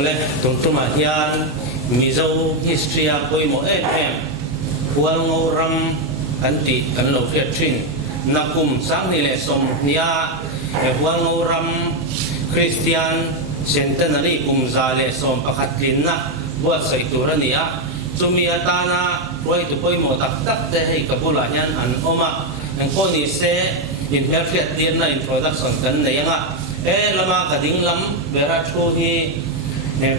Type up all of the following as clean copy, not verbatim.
ole tungtuma hian mizo history a poimo em Hualngo ram kan ti kan lo fiat thin nakum sang ni le som nia Hualngo ram Christian Centenary kumza le som pakhatlin na buat sai turania chumia tana roi tu poimo tak tak te hei kabula hian an oma ang koni se in fiat din na introduction kan nei anga lama kading lam vera thu hi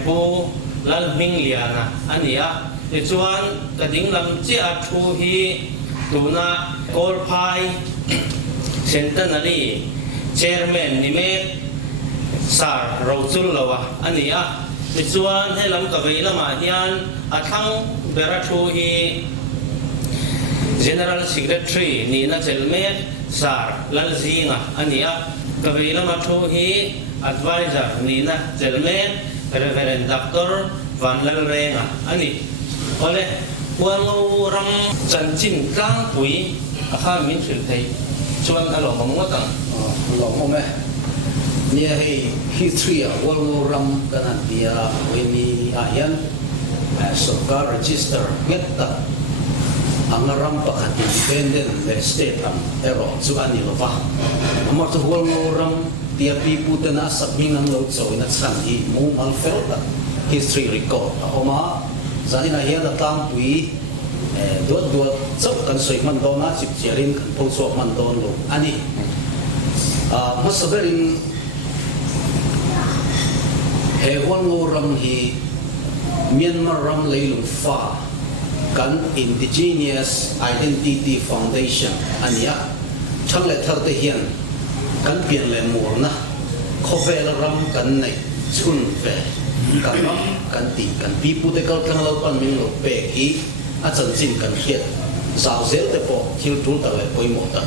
pu lal ming liana ania chuan kading lam chia thu hi tuna korphai Centenary chairman nimet sar rochul lawa ania chuan he lam ka vei lama hian athang vera thu hi general secretary ni na chelmet sar lalzinga ania ka vei lama thu hi advisor ni na chelmet Reverend Dr. Van Lalrenga ani ole Hualngo ram chanchin tlang pui akha min thil thei chuan alo mong tang lo mo me nia hei history Hualngo ram kanan dia wini ayan sarkar register getta angaram pakhat independent state am ero chu ani lova amar chu Hualngo ram dia pipu tena sabmingan lo so ina san hi mo malfelta history record oma zanina hian atang pui dot chok kan soi man dona chip chiarin kan pho so man don lo ani masaberin he Hualngo ram hi Myanmar ram leilung fa kan Indigenous Identity Foundation ania changle tharte hian kan pian le mur na khovel ram kan nei chun ve kan ram kan ti kan pi pu te kal kan lo pan min lo pe hi a chan chin kan hiat zau zel te po thil tul ta le poi mo ta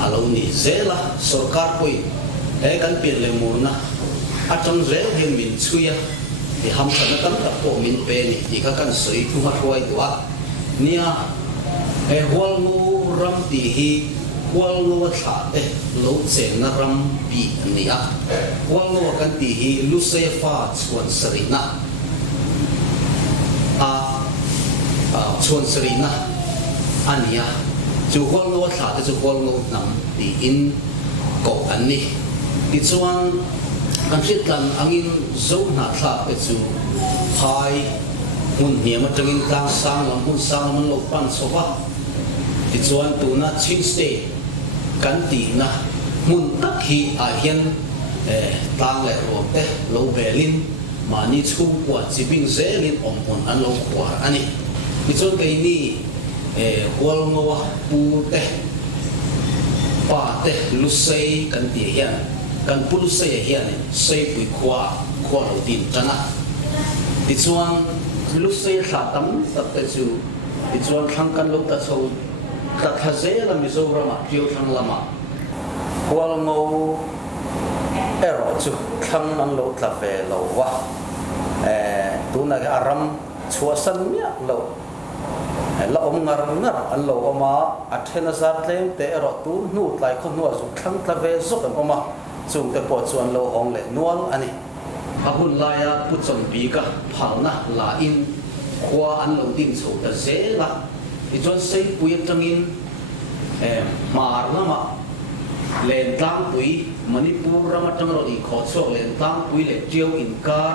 alo ni zela sarkar poi e kan pian le mur na a chang zel he min chuya thì ham thằng nó cắm tập bộ min pe ni thì các căn sợi thu hoạch hoài đó nia e Hualngo ram ti hi Hualngo thả te lo chen na ram pi nia Hualngo kan ti hi lu se fa chuan sarina chuan sarina ania chu Hualngo thả te chu Hualngo nam ti in ko an ni ti chuan kan fit kan angin zo na tha pe chu hai mun niam atangin tang sang lam mun sang man lo pan sowa ti chuan tu na chin state kan ti na mun tak hi a hian tang le ro te lo belin mani chu kwa chiping zelin om on an lo khwar ani ti chuan kai ni Hualngo pu te pa te lu sei kan ti hian kan pulu sei hian sei pui khwa lo din chana ti chuan lu sei thla tam tak te chu ti chuan thang kan lo ta so ta thaze la mizo rama pio thang lama Hualngo ero chu thang an lo tla ve lo wa tu na ga aram chua san mia lo la om ngar an lo oma athena zar tlem te ero tu nu tlai kho nu zu thang tla ve zo kan oma chung te po chuan lo hong le nual ani ahun laya puchon pi ka phalna la in khwa an lo ding chu ta zela i chuan sei pui tangin mar lama len tang pui Manipur rama tang ro i kho chok len tang pui le chiao in kar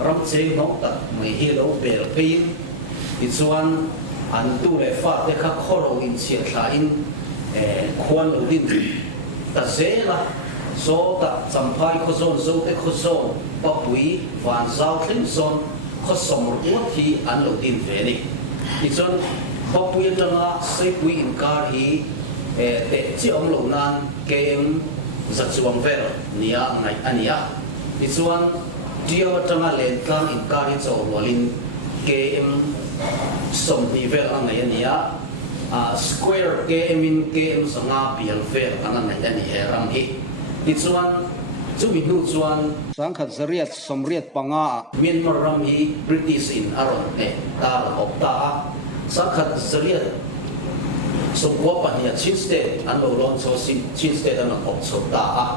ram che no ta mai hi lo bel pein i chuan an tu le fa te kha khoro in chia thla in khwan lo ding ta zela so ta champai kho zon zo te kho zon pa pui van zau thlim zon kho som ru thi an lo din ve ni ti chon pa pui tanga sei pui in kar hi te chi om lo nan kem za chuang ver nia ngai ania ti chuan dia tanga len tlang in kar hi chaw rolin kem som ni ver angai ania square kem in kem sanga pial ver angai ani heram hi ti chuan chu mi nu chuan sang khat zariat somriat panga Myanmar ram hi British in aron ta opta sang khat zariat so kwa pa ni chin state an lo lon so chin state an op so ta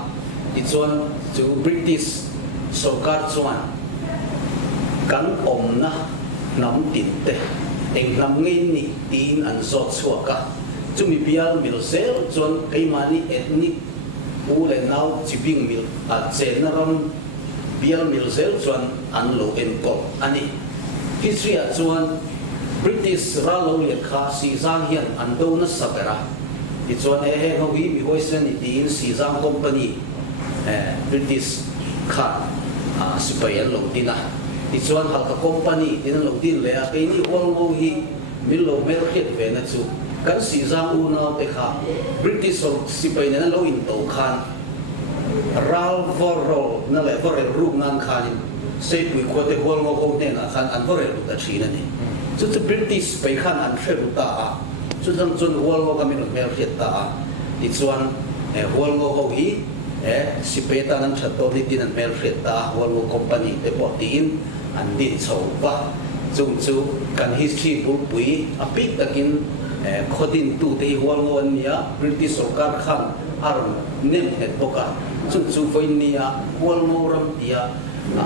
ti chuan chu British sarkar chuan กันอมนะน้ำติดเตะเองน้ำเงินนี่ตีนอันสดชัวกะจุมีเบียร์มิลเซลจนไอ้มานี่เอ็ดนี่อูเลนเอาจิบิงมิลอาเจนรำเบียร์มิลเซลจนอันโลเอ็นกออันนี้ฮิสเรียจวนบริติสราโลเลียคาซีซางเฮียนอันโดนัสสักระที่จวนเขาวิมีไว้เส้นตีนซีซางคอมพานีบริติสขาสิไปยันลงดินะที่ส่วนหักคอมพานีที่นั่นลงดินเลยไอ้นี่วอลโวฮีมิลโลเมลเฮดเวนัทซูกันสีจางอูนาเตค่ะบริติสสิไปนั่นเราอินโตคานรัลฟอร์โรนั่นแหละฟอร์เรลรูปงานคานิเซปุยควรจะวอลโวเขาเนี่ยนะคานอันฟอร์เรลตัดชีนั่นเองจุดบริติสไปคานอันเทรุตาจุดจนวอลโวก็มิลเมลเฮดตาที่ส่วนวอลโวเขาฮีสิเปตานั้นชัดโตดิตินันเมลเฟตตาวอลโวคอมพานีเตปอตีนอันดินโซวะจุกันฮิสตรีบุปุยอภิตะกินขดินตูเตวอลโวเนียบริติสการขันอารมเนมเฮตโตกาจุไฟเนียวอลโวรัมเตีย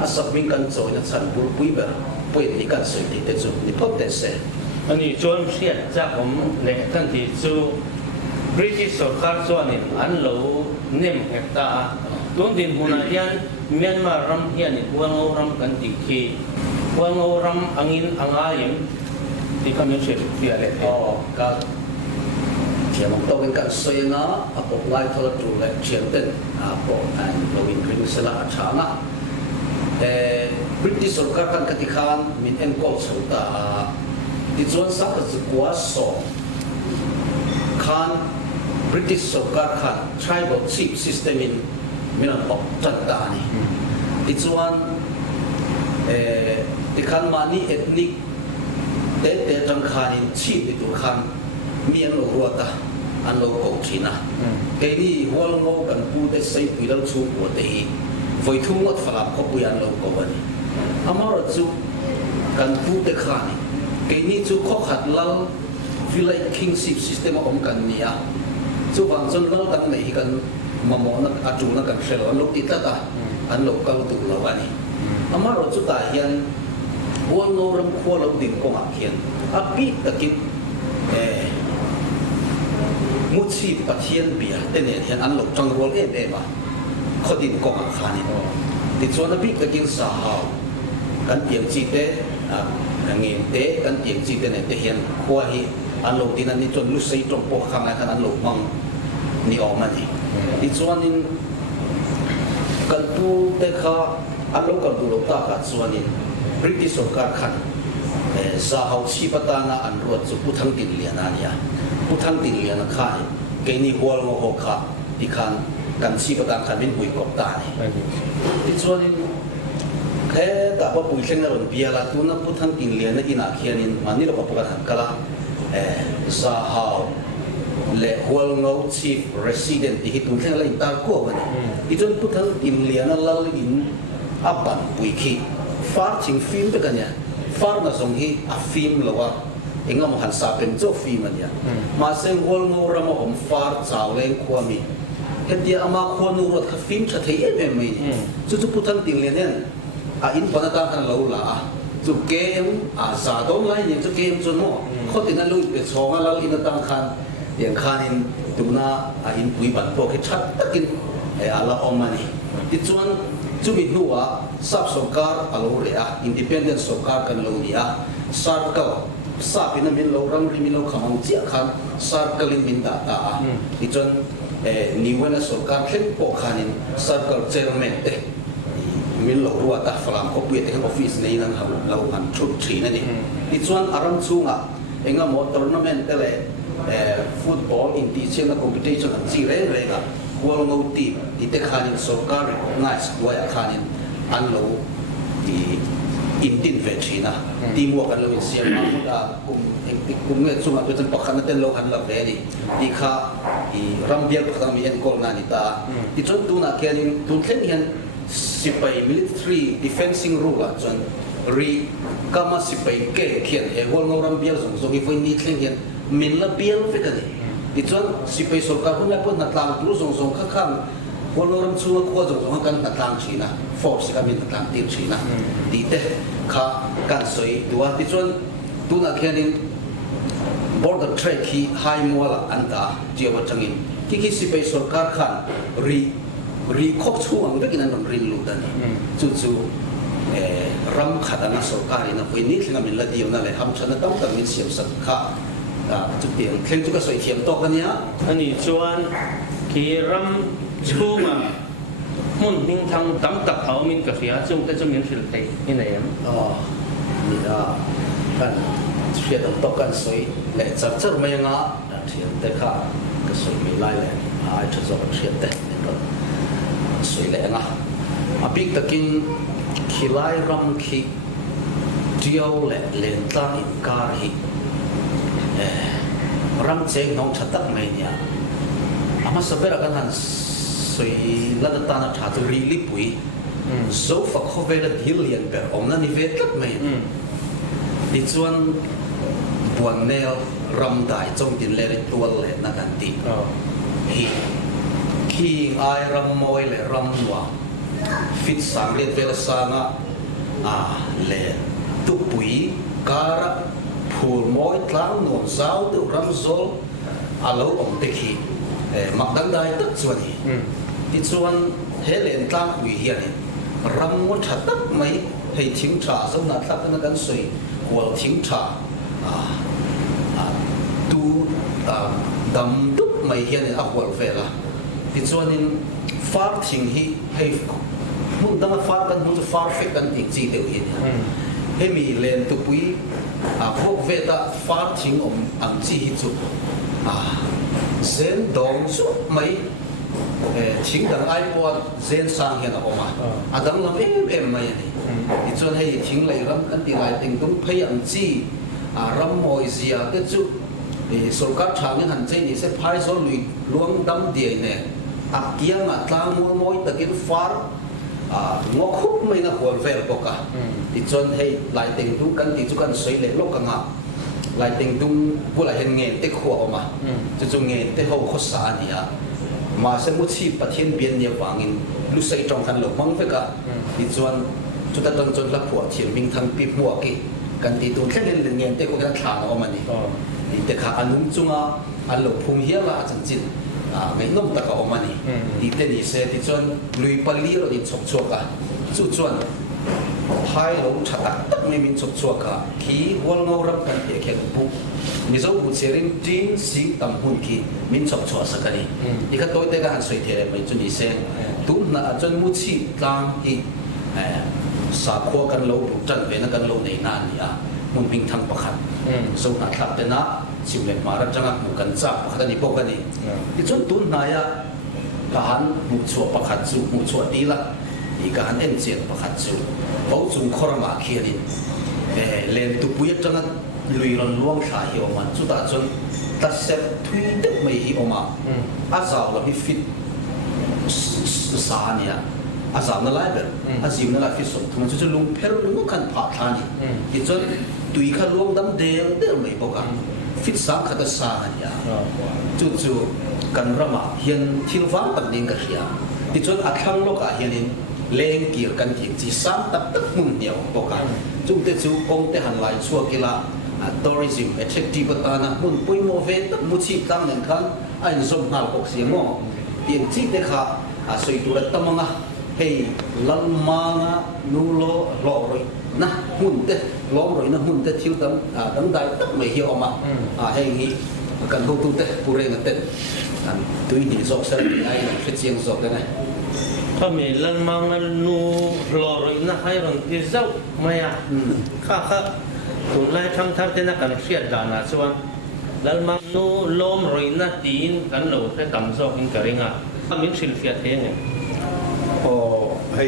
อาศักมิงกันโซนัสันบุปุยเบอร์ปุยนิกันสวยติเตจุนิพบเตเซอันนี้จวนเสียจากผมเล็กทันทีจูบริติสการส่วนนี้อันโลเนมเฮตตาตรงดินหัวเฮียนเมียนมารำเฮียนหัวงรำกันติกีหัวงรำอังอินอังอายิมที่คำนี้เชื่อเสียเลยก็เทียมตัวเป็นการสวยนะปกไล่ทอดจุเลยเชียงเต้นปกอันเราอินคริสลาชานะบริติสการกันกติกามินเอ็นโกสุตาที่ส่วนสักจะกว่าสองคันBritish สกัดขัน tribal chief system in มิลันออกจัดการนี่ที่ส่วนที่ขันมานี่ ethnic เตจังขันนี่ชีพที่ตัวขันมีอันโลรัวตาอันโลกชินะเดี๋ยวนี้หัวลงโลกันพูดได้ใส่ปุ๋ยแล้วชูหัวเตยไฟทุ่งวัดฝรั่งเขาปุยอันโลกวันนี้อามาเราจูกันพูดได้ขันนี่เดี๋ยวนี้จูข้อขัดเล่า feel like kingship system ของกันเนี่ยสุฟังจนเราตั้งไม่กันมามองนักอาจูนักกันเชลล์ลูกติดละตาอันลูกก็ลูกตุลาวันนี้อามาเราจุดตาเห็นวัวโนรำขั้วเราดิ่งกงอาเขียนอาปีตะกินมุชีปัจเจียนเบียเต้นเห็นอันลูกจังรัวเอ๋เอ๋มาเขาดิ่งกงอาคานี่ติดส่วนอาปีตะกินสาวกันเตียงจีเตเงี้ยเตกันเตียงจีเตเนี่ยเห็นขั้วฮีอันลูกที่นั่นนี่จนลุสัยตรงปกข้างในขนาดลูกมังนี่ออกมานี่ที่ส่วนนี้กันดูเด็กข้าอันลูกกันดูลูกตากันส่วนนี้บริติสการขันสาวชีพตานาอันรวดสุพุทธังตินเลียนานี่พุทธังตินเลียนาข้าเกนี่หัวงอหกข้าที่ขันกันชีพตาขันเป็นหุยกบตานี่ที่ส่วนนี้แค่แต่ว่าปุ๋ยเช่นนั้นเบียร์ละตัวนั้นพุทธังตินเลียนอินาเขียนินมันนี่เราบอกกันหันกันละสาวเล่หัวงอ chief resident ที่ฮิตุนเช่นอะไรตาโก้วันนี้ที่จนพุทธังตินเลียนละลินอับบันปุ๋ยขี้ฟ้าชิงฟิล์มไปกันเนี่ยฟ้าน่ะส่งให้ฟิล์มหรือว่าเองก็มาหันสาเป็นเจ้าฟิล์มเนี่ยมาเส้นหัวงอเรามาผมฟ้าสาวเล่นความมีเห็นเดียมาคนนูรถฟิล์มชัดเจนเอ็มไม่จุดพุทธังตินเลียนเนี่ยอินปนัดกันเราละจุดเกมสาดงไล่เนี่ยจุดเกมจนหม้อเขาติดนั่นลุยเด็กสองเราอินตั้งคันอย่างคันอินตุน่าอินปุยบันโปรแค่ชัดตะกินอะไรออกมานี่ที่ส่วนจุดมีหัวซับสกัดอะไรเรียอินดิเพนเดนต์สกัดกันเราเนี่ยสาร์เกลซาบินามินเรารังริมินเราขมังเจียคันสาร์เกลินมินดาตาที่ส่วนนิเวศสกัดเช่นพวกคันอินสาร์เกลเจอร์เมนเตมิลล์รัวตาฝรั่งเขาเปลี่ยนให้ออฟฟิศในนั้นเราหันชุดชีนั่นเองที่ส่วนอารมณ์สูงเองก็มอทัวร์นาเมนต์เลยฟุตบอลอินดิเชียนคอมเพติชันจีเร่เร่ก็หัวลงทีมที่เด็กขานินสกัดเรคอนาส์ว่าขานินอันโลที่อินดินเวชีนะทีมวัวกันเราเสียมาหมดกลุ่มเงี้ยส่วนมากจะปักขันนั่นเราหันหลังเลยที่ข้าที่รัมเบียร์ก็ทำมีเอ็นกอลนานิตาที่จนตัวนักเรียนตัวเล่นสิไป military defending rule จนรีก็มาสิไปเกะเขียนหัวงอรัมเบียร์ส่งอีกวันนี้เขียนมินละเบียร์ฟิกันนี่ที่จนสิไปสุขภาพคนละคนนักลางรู้ส่งข้าง Hualngo ram chunga khua jong kan tlang china force ka min tlang tir china ti te kha kan soi tua ti chuan tuna khianin border trade khi hai muala anta jiawa changin ki sipai sarkar khan ri khok chu ang bekin an rin lu dan chu ram khadana sarkar ina poi ni thlinga min la diu na le ham chana tam tam min siam sak kha chu tiang thleng chu ka soi thiam to kania ani chuan ki ram chuma mun ning thang tam tak thau min ka khia chung te chung min thil thei in em ni a kan thiat to kan soi le char mai nga thiam te kha ka soi mi lai le ai chu zo thiat te soi le nga apik takin khilai ram khi diao le len tlang in kar hi ram cheng nong thatak mai nia ama sabera kan han soi la ta na tha tu ri li pui zo fa khovela dilian per omna ni vetlak mai ti chuan buan nel ram dai chong tin le ri tual le na kan ti hi khi ai ram moi le ram wa fit sang le vel sanga le tu pui kara phul moi tlang non zau tu ram zol alo om te khi mặc đăng đai tất chuan hi ti chuan he len tlang ui hian ram mo tha tak mai hei thing tha zo na thlak na kan soi wal thing tha tu dam dup mai hian a wal vela ti chuan in far thing hi hei mun dang far kan mun far fe kan ti chi deu hi he mi len tu pui phok ve ta far thing om ang chi hi chu zen dong su mai thing dang ai po zen sang hian a oma adang lam em mai ni ti chuan hei thing lai ram kan ti lai ting tum phei ang chi ram moi zia te chu sarkar thang han chei ni se phai zo lui luang dam dia ne akiang atlang moi takin far ngok khup mai na hol vel boka ti chuan hei lai ting tu kan ti chu kan soi le lok ka nga lai ting tung pula hen nge te khua oma chu nge te ho kho sa ania ma se mu chi pathian bian nia wangin lu sei tong kan lo mang veka ti chuan chu ta ton chon la phua thim ming thang pi hmuwa ki kan ti tu thlen len nge te ko kan thla na oma ni ti te kha anum chunga an lo phum hiala chan chin ngai nom ta ka oma ni ti te ni se ti chuan lui pali ro ni chok chok ka chu chuan phai lo thata tak me min chok chok ka khi Hualngo ram kan te khe bu mi zo bu cherin tin si tam hun ki min chok chok sakani i ka toy te ka han soi the mai chu ni se tu na chon mu chi tlang ki sa kho kan lo bu chan ve na kan lo nei na ni mun ping thang pakhat so na thap te na chim le ma ra changa mu kan cha pakhat ni pok ani ti chon tu na ya ka han mu chu pakhat chu mu chu ti la i ka han en chen pakhat chu bo chung khorama khianin len tu puya changa lui ron luang tha hi oma chu ta chon ta sep thui te mai hi oma a zaw la hi fit sa nia a zaw na lai ber a zim na la fi som thuma chu lung pher lu kan pha thani ti chon tui kha luang dam del mai boka fit sa kha ta sa nia chu kan rama hian thilwang tak ding ka hria ti chon a thlang lo ka hianin leng kir kan thing chi sam tak tak mun niaw boka chung te chu kong te han lai chua kila tourism attractive ta na mun pui mo ve tak mu chi tang nen khan ain zom nal kok si mo tiang chi te kha soi tu ra tamanga hei lalmanga nulo lo roi na mun te lom roi na mun te thil tam dang dai tak mai hi oma hei hi kan ho tu te pure nga te tui ni zok sar ai na phit chiang zok te naถ้ามีลันมังนูหล่อเลยนะให้เราที่เจ้าไม่ข้าตัวไล่ทั้งที่นักการเสียดานะส่วนลันมังนูล้มเลยนะตีนกันเราแค่ต่ำซอกอินกระเริงถ้ามีศิลปินเท่เนี่ยโอ้ให้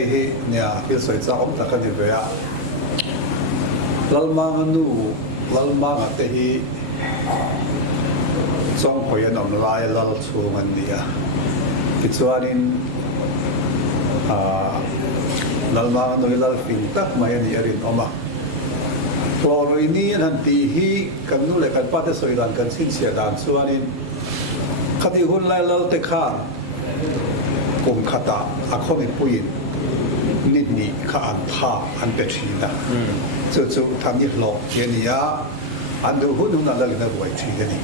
เนี่ยที่สวยจ้าอมตะกันดีไปลันมังนูลันมังแต่ที่ส่งหอยนมลายลัลชูมันเนี่ยที่ส่วนนี้lalma no ilal fintak mayan yarin oma kloro ini nanti hi kanu le kan pate soilan kan sin sia dan suanin khati hun lai lal te khan กุมขตาอาคมิปุยินนิดนี้ข้าอันท่าอันเป็ดชีนะจู่ๆทำนี่หลอกเฮียนี่ยอันดูหุ่นนั่นแล้วนะบ่อยชีนี่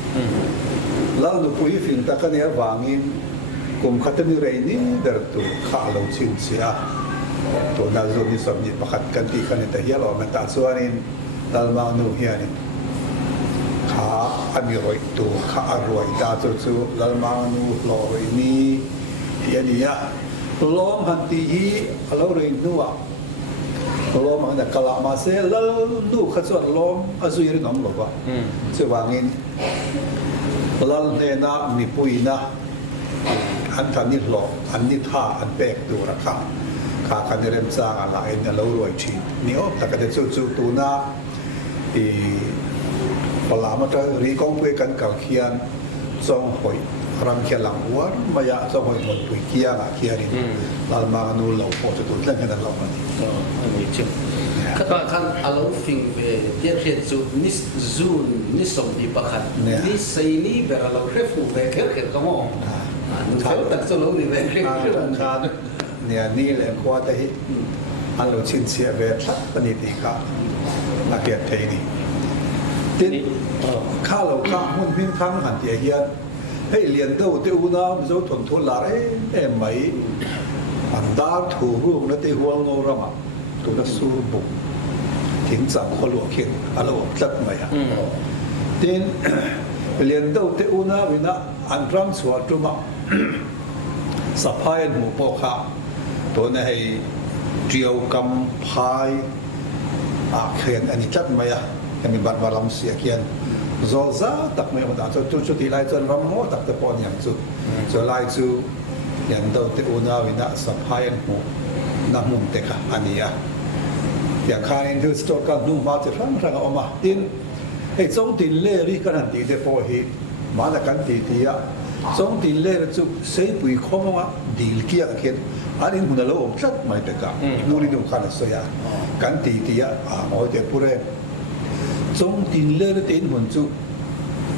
แล้วดูปุยฟิงตะกันเนี่ยวางินกุมขตนี่เรนี่เดอร์ตุข้าเราชินเสียตัวนั้นส่วนนี้สมนี่ประคัดกันที่กันแต่เฮียเรามันตัดส่วนนี้ดัลมานูเฮียนี่ข้าอันมีรอยตัวข้าอร่อยตาจู่ๆดัลมานูหล่อรอยนี้เฮียนี่ล้อมหันตีฮีเราเรียนนัวล้อมหันแต่กลามาเซลแล้วดูขัดส่วนล้อมอาศัยเรื่องน้องบอกว่าเสวางินแล้วเนี่ยนะมีปุยนะอันทันนี่หลอกอันนี้ท่าอันแปลกตัวราคาขาคันเริ่มสร้างอะไรเนี่ยเรารวยชีนี่อ๋อแต่ก็จะจู่ๆตัวนะที่พอลามาจะรีกองไปกันกับเขียนทรงหอยรังเขียนหลังวัวมายาทรงหอยหมดปุยเกียร์เขียนี่เรามาดูเราพอจะตัวเรื่องกันเรามาดีอันนี้จริงขั้นอารมณ์ฟิงเเทียบเทียบจูนิสจูนนิสมดีประคันนิสัยนี้แบบเราเรียกฟูเวกเกิดก็มองเขาตัดสโลนี่เวกเกิดเนี่ยนี่แหละกว่าแต่อันเราชินเสียเวทัดปนิติกานักเรียนไทยนี่ทีนี้ข้าเราข้าหุ่นพิ้งทั้งหันเตียเฮียนให้เรียนเต้าเต้าน้ามันจะทนทุนละเอ้ไหมอันดาถูกรุ่งแล้วเต้หัวงอระมาตัวนั้นสู้บุกถึงจับคนหลวงเขียนอะไรวะจัดไหมฮะทีนี้เรียนเต้าเต้าน้าวินะอันรำสวดจุมาสะพายหมู่ปอกาตัวนี้ให้เจียวกำพายเขียนอันนี้จัดไหมฮะยังมีบัตรวารำเสียเขียนโซซาตักไม่หมดอ่ะจุดที่ไล่จนรำหัวตักตะปอนอย่างจุดจะไล่จูยันเต้าเต้าน้าวินะสะพายหมู่น้ำมุมเตะอันนี้อ่ะอย่างข้าเองคือสโตร์การนุ่มมาจะรั้งออกมาดินไอ้สองตินเล่รีกันตีเดพอเหตุมาจากกันตีอ่ะสองตินเล่จุกเซฟปุยข้อมว่าดีลเกียร์เขียนอันนี้มันเราอมชัดไม่เด็กอ่ะมูริดูขันเสียกันตีอ่ะเอาเดี๋ยวพูดเลยสองตินเล่ตีนมันจุก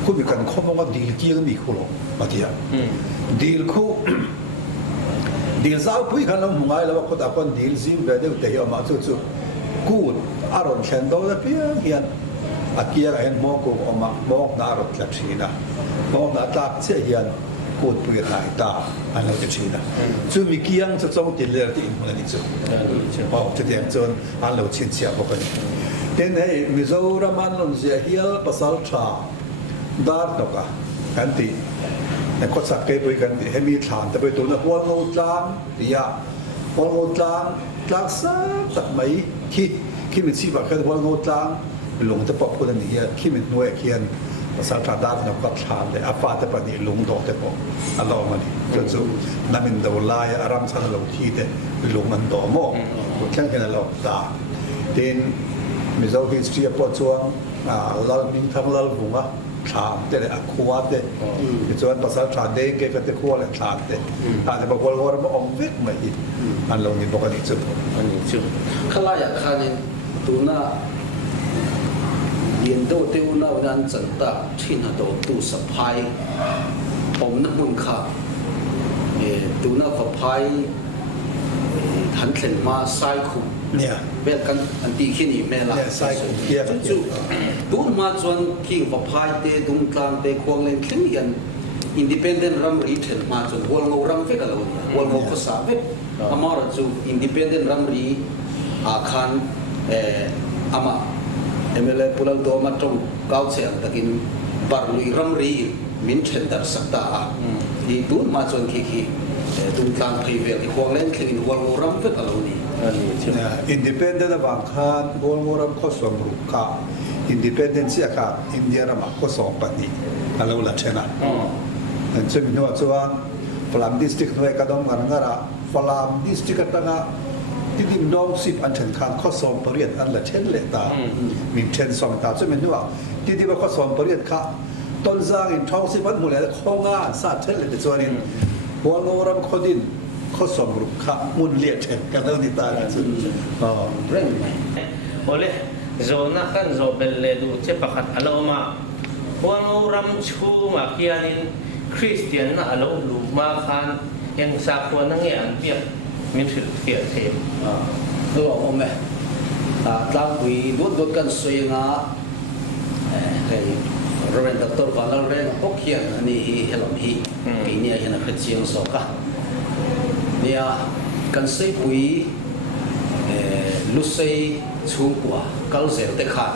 คู่มีกันข้อมว่าดีลเกียร์มีคู่หรอมาที่อ่ะดีลคู่ดีลสาวปุยกันเราหงายแล้วว่าคนตะคนดีลซิมเวเดอร์เที่ยวมาจุกกูดอารมณ์เช่นโดนเพียงเฮียนอาเกียร์เห็นมองกูออกมามองน่ารถลับชีนะมองน่าตาเสียเฮียนกูดปุยหายตาอันนั้นจะชีนะซึ่งมีเกียงจะต้องติดเลือดที่อินมันนี่จุพอจะเดียงจนอันเราชินเสียพวกนี้เห็นให้มิโซรามันลงเสียเฮียภาษาชาดาร์ตกะกันตีในข้อสักเก็บไว้กันให้มีฐานแต่ไปตัวนั้นหัวงูจางดีอ่ะหัวงูจางจางสักตัดไหมขี้มันชีบะแค่หัวงูจางหลงจะปอกคนนี้ขี้มันน้อยเขียนภาษาชาดาร์ตก็ฐานเลยอาฟาจะปฏิหลงดอกจะปอกอัลลอฮ์มันจนสุดนั่นเป็นดาวลายอารามสันเราที่แต่หลงมันต่อหม้อแค่นั้นเราตาเด่นมิโซฮิสเตียปวดช่วงเราบินทั้งเราบุ้งอ่ะชาเตะอะคัวเตะจนภาษาชาเด็กเก็บเตะคัวเลยชาเตะแต่บอกว่าเราไม่อมเวกไม่ดีอันเรานี่บอกกันอีกจุดอันนี้จุดข้าราชการนี่ตัวน่าเรียนโตเตี้ยวน่าวันจันทร์ที่น่าโตตู้สะพายผมนักบุญค่ะตัวน่าสะพายหันเข็นมาไซคุเนี่ยเบลกันอันตีขี้นี่แม่ละไซคุเกี่ยวกับจู่ดูมาจนคิงสะพายเตะดุงกลางเตะควงเล่นขี้ยันอินดิเพนเดนต์รัมรีเทนมาจนวัลโงรัมเฟกันแล้ววัลโงก็สาบอามาร์จู่อินดิเพนเดนต์รัมรีอาคันอามาMLA pulau do matong kau siang takin baru ramri min center sakta di tu macon kiki tung kang privel di kuang len klin wal ram vet aloni independent bang khan wal ram ko som ruka independent sia ka India ram ko som pani alo la chena chen no chuan Falam district noi ka dom ngara Falam district atangaที่ดินดองสิบอันถึงการข้อสอบปรริญญาอันละเช่นเลตามีเช่นสองตาจะเป็นว่าที่ว่าข้อสอบปรริญญาค่ะต้นสร้างอินท้องสิบวันหมดเลยข้องานศาสตร์เช่นเลยแต่ส่วนนี้หัวโนรำข้อดินข้อสอบรุกค่ะมุนเลียดเช่นกันเรื่องที่ตากันสุดเร่งโอเลโซนักกันโซเบลเลดูเจ็บปากอัลลอฮ์มาหัวโนรำชูมาเคียนินคริสเตียนน่ะอัลลอฮ์ลูมาคัน ยังสาควรนั่งเงี้ยอันเบียดมิตรเกียรติเทมดูออกไหมตามวิดูกันสวยงามเฮ้ยเราเรียนตัดตัวกันเราเรียนพวกเขียนอันนี้เฮลัมฮีปีนี้เห็นนักเรียนสอบกันเนี่ยกันใช้ปุ๋ยลุใช้ชูปัวกัลเซลเตขา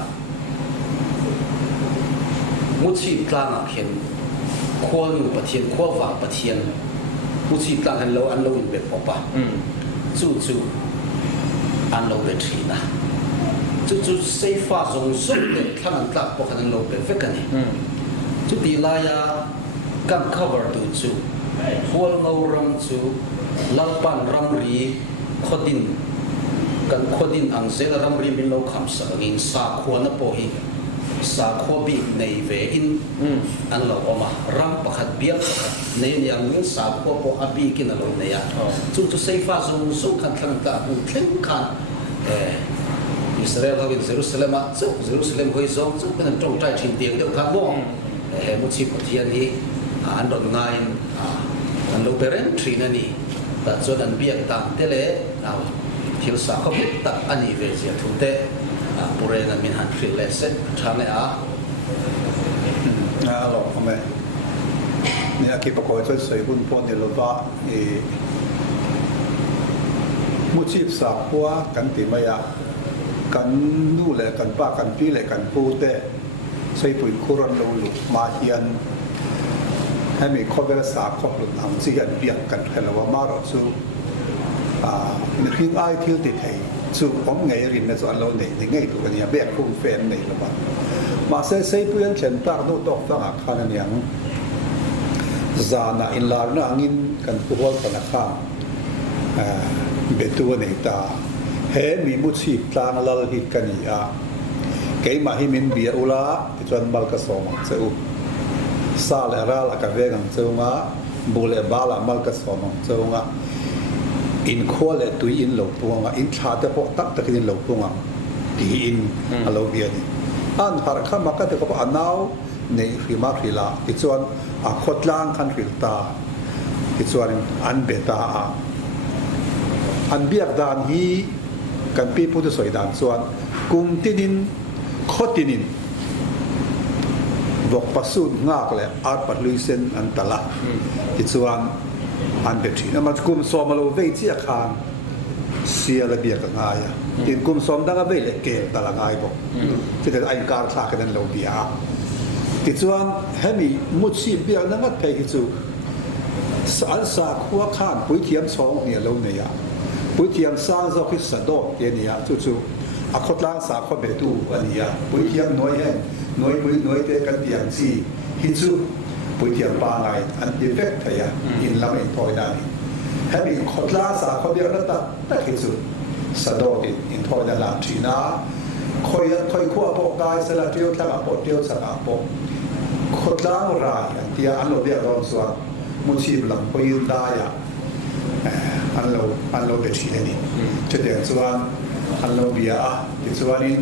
มุชีกลางเห็นขั้วอยู่ประเทียนขั้วฝากประเทียนมุชีกลางเห็นเราอันเราเป็นแบบปะจู่อันเราเป็นทีนะจู่ใช้ฟ้าทรงสุดเด็ดข้างหลังพวกนั้นเราเป็นเฟกันนี่จู่ดีลายกัน cover ดูจู่หัวเรารำจู่ลังปันรำรีขดินกันขดินอังเซลรำรีเป็นเราคำสั่งอินสาขวนับโปหิสาขวบีในเวอินอันเราออกมารำประคัดเบียบในอย่างนี้สาขวโปอบีกินเราเนี่ยจู่ใช้ฟ้าทรงสุดกันทั้งตาบุเข่งกันอิสราเอลเขาเป็นเยรูซาเล็มจู่เยรูซาเล็มเขาส่งจู่เป็นตรงใจถิ่นเดียวเดียวกันบ้องมุชีปที่นี่อันรอนง่ายอันเราเป็นเรื่องทรีนั่นนี่แต่ส่วนอันเบียดต่างเท่าเลยที่สาเขาพิตัดอันนี้เวทีทุกเตะปุเรนันมินหันฟิลเลสทำเลยหลอกทำไมเนี่ยคิดประกอบช่วยใส่หุ่นพอนเดลว่ามุชีพสาหัวกันติมายากันดูแลกันป้ากันพี่แหละกันปูเตะใช้ปุ๋ยคุรันลูลุมาเฮียนให้มีข้อเวลาสาขอบหลุดหางที่กันเบียดกันแค่ละว่ามาเราสู้นึกถึงไอ้ที่ติดให้สู้ผมไงรินในส่วนเราเนี่ยไงตัวนี้แบกพุ่งแฟนในละวันมาใช้เพื่อนเช่นตากโน้ตต้องอาคารนั้นอย่างจานาอินลาร์น่างินกันพวกกันนะครับเบตัวในตาเฮมีมุชีพลางลลฮิตกันอีเกี่ยมาให้มินเบียอุลาที่จวนบัลกสอมังเซอุซาเลราลากาเวงังเซอุงาบุเลบาลาบัลกสอมังเซอุงาอินขั้วเลตุยอินหลบพวงอินชาเตปอกตักตะกินหลบพวงดีอินฮัลโหลเบียนี่อันหาร์ข้ามาก็จะกับอันนาวในฟิมาฟิลาที่จวนขดล่างคันฟิลตาที่จวนอันเบตาอันเบียกดานฮีกันปีพุทธสวยดานส่วนกุมตินินขดตินินบอกปัสสุนงากเลยอาร์ปัดลุยเซนอันตละที่ส่วนอันเบทีนั่นมันกุมสอมเราเวทีอาคารเสียระเบียบกันง่ายที่กุมสอมดังก็เวลเกตตละง่ายบอกที่แต่ไอ้การสากันเราเบียที่ส่วนให้มีมุดชีเบียนั่งก็ไปที่ส่วนสารสาขัวข้านปุ๋ยเทียมสองเนี่ยเราเนี่ยปุ๋ยเทียมสร้างเราคิดสะดวกเนี่ยจู่ๆขดล้างสาขเบตูอันนี้ปุ๋ยเทียมน้อยแห้งน้อยปุ๋ยน้อยเตะกันเตียงซีฮิจูปุ๋ยเทียมปางไงอันดีเฟกต์ที่อินลำอินทอยได้ให้มีขดล้างสาขเบียนั่นแต่ฮิจูสะดวกอินทอยได้ลาทีน่าคอยขั้วปกายสลัดเดียวทั้งปกเดียวสักปกขดล้างรายที่อันเราเรียกร้องส่วนมุชีบหลังปุ๋ยได้อันเราเป็นที่นี่จะเดี๋ยวส่วนอันเราเบียที่ส่วนนี้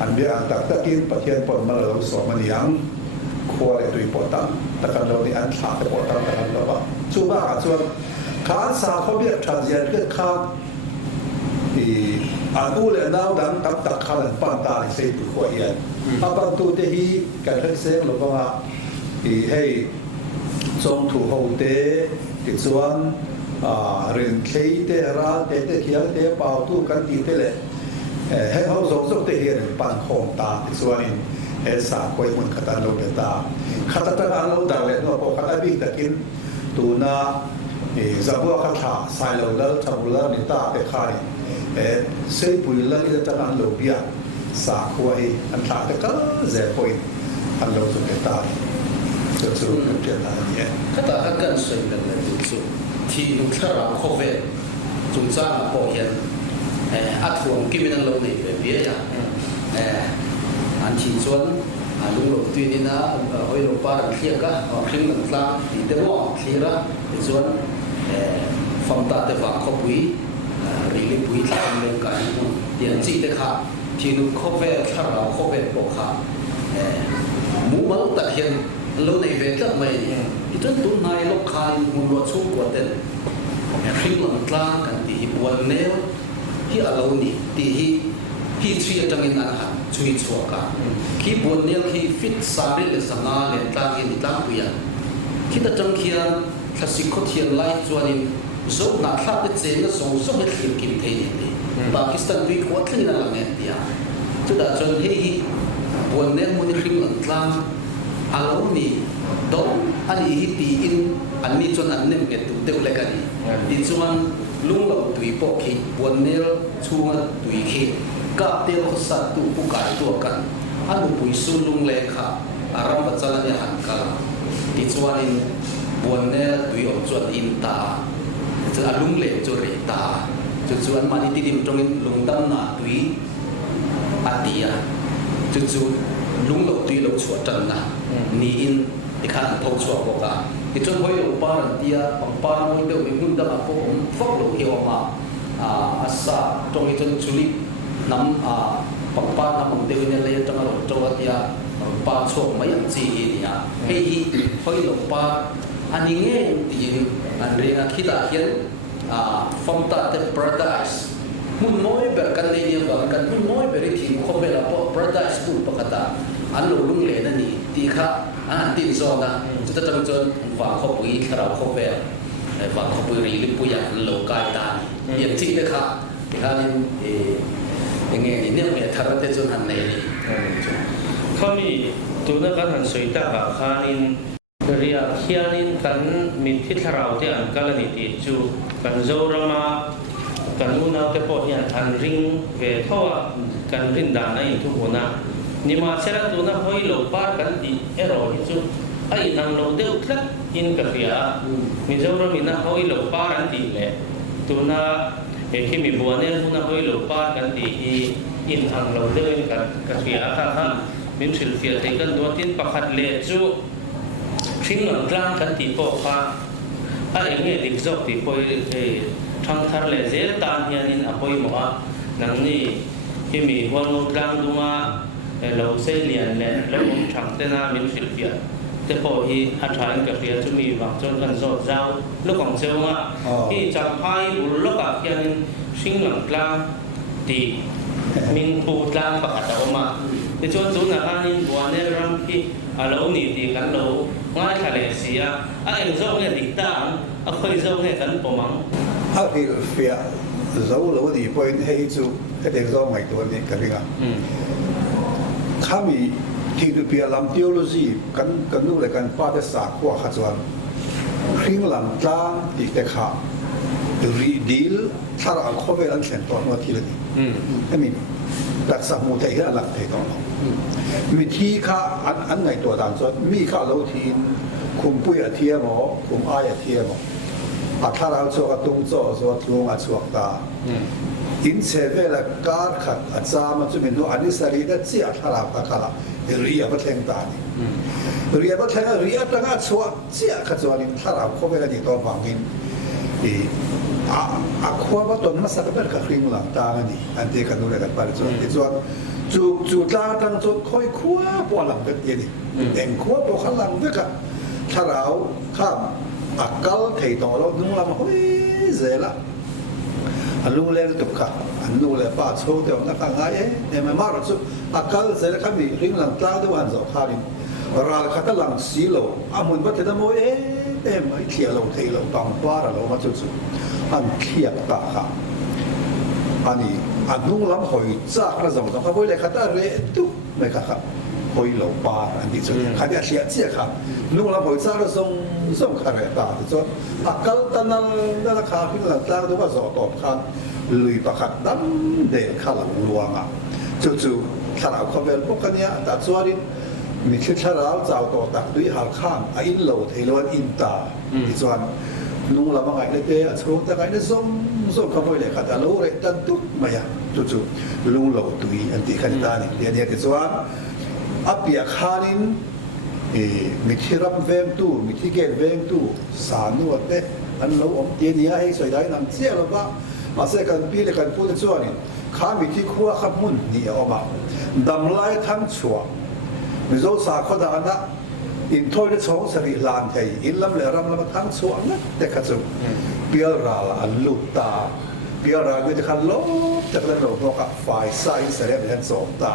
อันเบียตักตะกินประเทศปนมาเราสอนมันยังขั้วเลยตัวปนตั้งแต่กันเราในอันขาดปนตั้งแต่กันเราว่าส่วนบ้าส่วนขาสาเขาเบียทรานเซียนเกิดขาดอันนู้นเลยน้าดังตักขาดปันตาในเส้นตัวขั้วเอียนอันปันตัวเทียกันให้เส้นเราก็ว่าให้ทรงถูกหูเตะที่ส่วนเรื่องเคยเตะราเตะเขียวเตะเป่าตู้กันตีเตะเลยให้เขาส่งสุดเตะเห็นปันโคมตาที่ส่วนนี้เอสาคอยมันขัดเราเบตาขัดตั้งเราดังเลยว่าพอขัดบิ๊กตะกินตูน่าจะบัวขัดขาใส่เราแล้วทำเราในตาเตะขาเสียปุ๋ยแล้วที่จะตั้งเราเบียสาคอยอันขาเตะก็เจ็บปุ๋ยอันเราสุดเบตาจู่ๆก็เปลี่ยนอะไรเนี่ยถ้าแต่ถ้าเกิดสิ่งนั้นเลยจู่ๆที่ลูกค้าเราเข้าไปจุ่มซ่าพอเห็นอัดห่วงกินมันลงนี่แบบนี้อย่างอันที่ส่วนลุงหลงตีนี่นะเอาลงปลาเทียก็ครึ่งหนึ่งกลางที่เต็มว่าเทียละส่วนฟังตาแต่ฝากข้อปุ๋ยรีบปุ๋ยทำเรื่องการอย่างจีแต่ขาที่ลูกเข้าไปถ้าเราเข้าไปปกขาหมูมันตัดเห็นเราในเวทละไม่ที่จนตุนนายลูกค้ามุนวัดชุ่มกว่าเด่น khi lòng tlang kan ti buồn nêu hi alo ni ti hi chui trong in an han chui chua ka khi buồn nêu khi fit sabe le sanga le tlang in tlang puya khi ta trong kia ta si khot hian lai chuan in zo na thla te chen na song so he thim kim thei ni Pakistan vi ko thlin na lang ya chu da chon hi buồn nêu mun khi lòng tlang alo ni do ani hi ti in an ni chon an nem ke tu te le ka ni ti chuan lung lo tui po khi buồn nêu chunga tui khi ka te ko sa tu pu kai tu kan anu pui su lung le kha aram ba chala ni han ka ti chuan in buồn nêu tui om chuan in ta chu alung le chu re ta chu chuan mani ti dim trong in lung dam na tui atia chu chu lung lo tui lo chuat tan na ni in ti khan thau chuat ko ka ti chon hoi lo pa ran tia pang pa hoi de mi hun da ma ko fok lo hi ma asa trong i chon chuli nam pang pa nam de ne le tang lo to tia pa chok ma yang chi ni ya hei hoi lo pa ani nge ti an re nga khita hian phong ta te paradise mun moi ber kan ne ni ba kan mun moi ber thi ko be la paradise bu pakata an lo lung le na ni ti kha tin zo na chu ta chang chon wa kho pui khara kho be wa kho pui ri li pu ya lo kai ta ni yen chi te kha ti kha ni nge ni ne me thar te chon han nei ni kami tu na kan han soi ta ka khanin ria khianin kan min thi tharau te an kala ni ti chu kan zo rama kan una te po hian an ring ve thawa kan rin da na in thu na ni ma sera tu na hoi lo par kan ti ero hi chu ai nang lo deu thlat in ka ria mi zo ram ina hoi lo par an ti le tu na khi mi buane hu na hoi lo par kan ti hi in ang lo deu in ka ria kha min sil fia te kan do tin pakhat le chu thing lang tlang kan ti po kha a nge dik zok ti poi thang thar le zel tan hian in a poi mo a nang ni khi mi Hualngo tlang dunga lo se lian le lo om thang te na min sil fia te po hi a thain ka fia chu mi wang chon kan zo zau lo kong cheu nga hi chang hai bul lo ka hian in thing lang tlang ti min pu tlang pakhat a oma te chon tu na hanin buane ram hi alo ni ti kan lo ngai thale sia a eng zo nge dik tang a khoi zo nge kan pomang a hi fia zo lo di point hei chu he de zo ngai to ni ka ringa khami thi du pia lam theology kan nu le kan pa de sa kwa kha chuan hring lam tlang ti te kha ri dil thar al khovel an thlen to no thi le ni I mean tak sa mu te ya lak te to no mi thi kha an ngai to dan chuan mi kha lo thin khum pui a thia mo khum ai a thia mo a thar al chu ka tung cho zo tlung a chuak ta in sevela kar khat a chama chu min no ani sari da chi a thara ka kala ri a ba thleng ta ni ri a ba thleng ri a tanga chuak chi a kha chuan in thara kho vela ni to wangin a khwa ba ton ma sa ka ka hring lang ta ni an te ka nu le ka pa chuan ti chuan chu tla tang chu khoi khwa po lang ka ti ni eng khwa po kha lang ve ka tharau kham akal thei to lo nu lam hoi zela alung le tu ka anu le pa chho te na ka ngai e ma mar chu akal zela ka mi hring lang tla de wan zo kha rin ral kha ta lang si lo amun ba te da mo e mai thia lo thei lo tang pa ra lo ma chu chu an thiak ta kha ani anung lam hoi cha ra zo zo ka boi le kha ta re tu mai ka kha hoi lo pa an ti chu kha dia thia chi kha nung lam hoi cha ra song song kha re ta chu akal tanal na kha hring lang tla do ba zo to kha lui pa kha dam de kha lang luanga chu chu thara kho vel po kania ta chuarin mi thil tharau chau to tak dui hal kham a in lo theilon in ta ti chuan nung lama ngai le te a chhung ta ngai ne zom kha boi le kha ta lo re tan tu maya chu chu lung lo tui an ti khan ta ni dia ti chuan a pia khanin mi thiram vem tu mi thi gen vem tu sa nu te an lo om ti nia hei soi dai nam che lo ba ma se kan pi le kan pu le chuan ni kha mi thi khuwa kha mun ni oma dam lai thang chua mi zo sa kho da na อินทอยได้สองสรีลานไทยอินลำเลรำลำทั้งสวงนะแต่ขัดสุเปียราละอันลุตาเปียราก็จะขันลบจากนั้นเราบอกกับฝ่ายไซส์เสร็จแล้วสองตา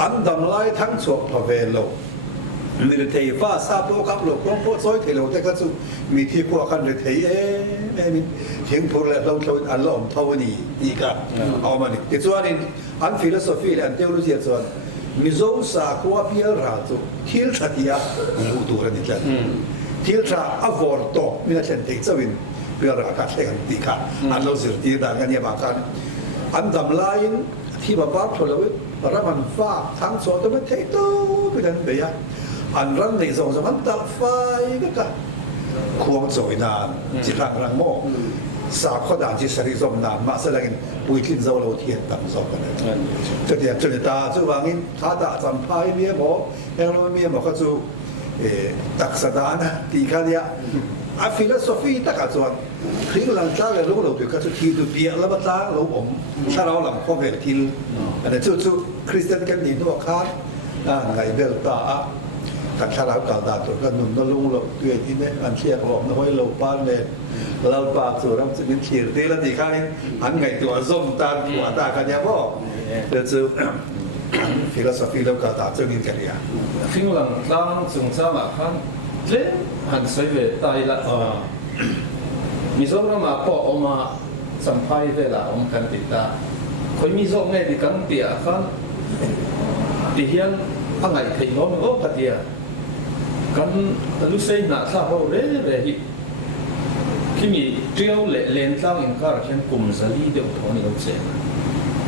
อันดำไล่ทั้งสวงพระเวโลมีเทฟ้าซาโปกับโลกร้องโพสอยเทโลแต่ขัดสุมีที่พวกกันเทไม่มีเทียงพูดแล้วเราอันล้อมเท่านี้อีกอ่ะเอามานี่แต่ส่วนนี้อันฟิโลโซฟีและอันเทโอโลจีส่วนมิโซสากว่าเปียราตุทิลทัดยาหูตัวนี่แหละทิลทราอวอร์โตมีนั่นเองที่จะวินเปียราคัดเองตีค่ะอันเราสื่อที่ต่างกันเนี่ยบางกันอันดำลายที่บ้านพลวิทรับมันฟ้าทั้งสองตัวมันเทโต้ไปดันเบียอันรันในสองสมันตัดไฟก็ควงสวยนานจิตรังรังโมสาวข้อด่านจิตสรีสมนานมาแสดงปุยกินโซโลเทียนต่างสองกันเลยจะเดียบจนตาจู่วางินท้าตาจำพายเมียบอกเอ็งเราเมียบอกก็จู่ตักสดานะตีกันเนี่ยอาฟิลโซฟีตักกันส่วนทิ้งหลังจากเลยรู้เราถึงก็จะทีดูเบียแล้วมาตาเราผมถ้าเราหลังข้อเวทีอันนี้จู่คริสเตียนกันดีตัวขาดไงเบลตาขัดชาราเก่าดาตัวกันหนุ่มก็ลุงเราเกี่ยที่เนี่ยอันเชียร์บอกนะห้อยเราป้านเลยเราปากสู่รับจะเป็นเชียร์ที่ละดีข้างนี้อันไงตัวส้มตาหัวตากันเนี่ยพ่อเดี๋ยวจะฟิโลโซฟีเราเก่าดาจะกินกันเนี่ยฟิงหลังตั้งสงสารมาขันเล่นหันใส่เวตายละมีส่วนเรามาพอออกมาสัมภาษณ์เวลาองกันติดตาคอยมีส่วนไงที่กันเตียขันที่เฮียนอะไรใครน้องก็ปฏิญากันลุเซนน่ะทราบว่าเร่เร่ฮิที่มีเที่ยวเล่นตั้งอินการเช่นกลุ่มสลีเดียวทอนี่เราเจอ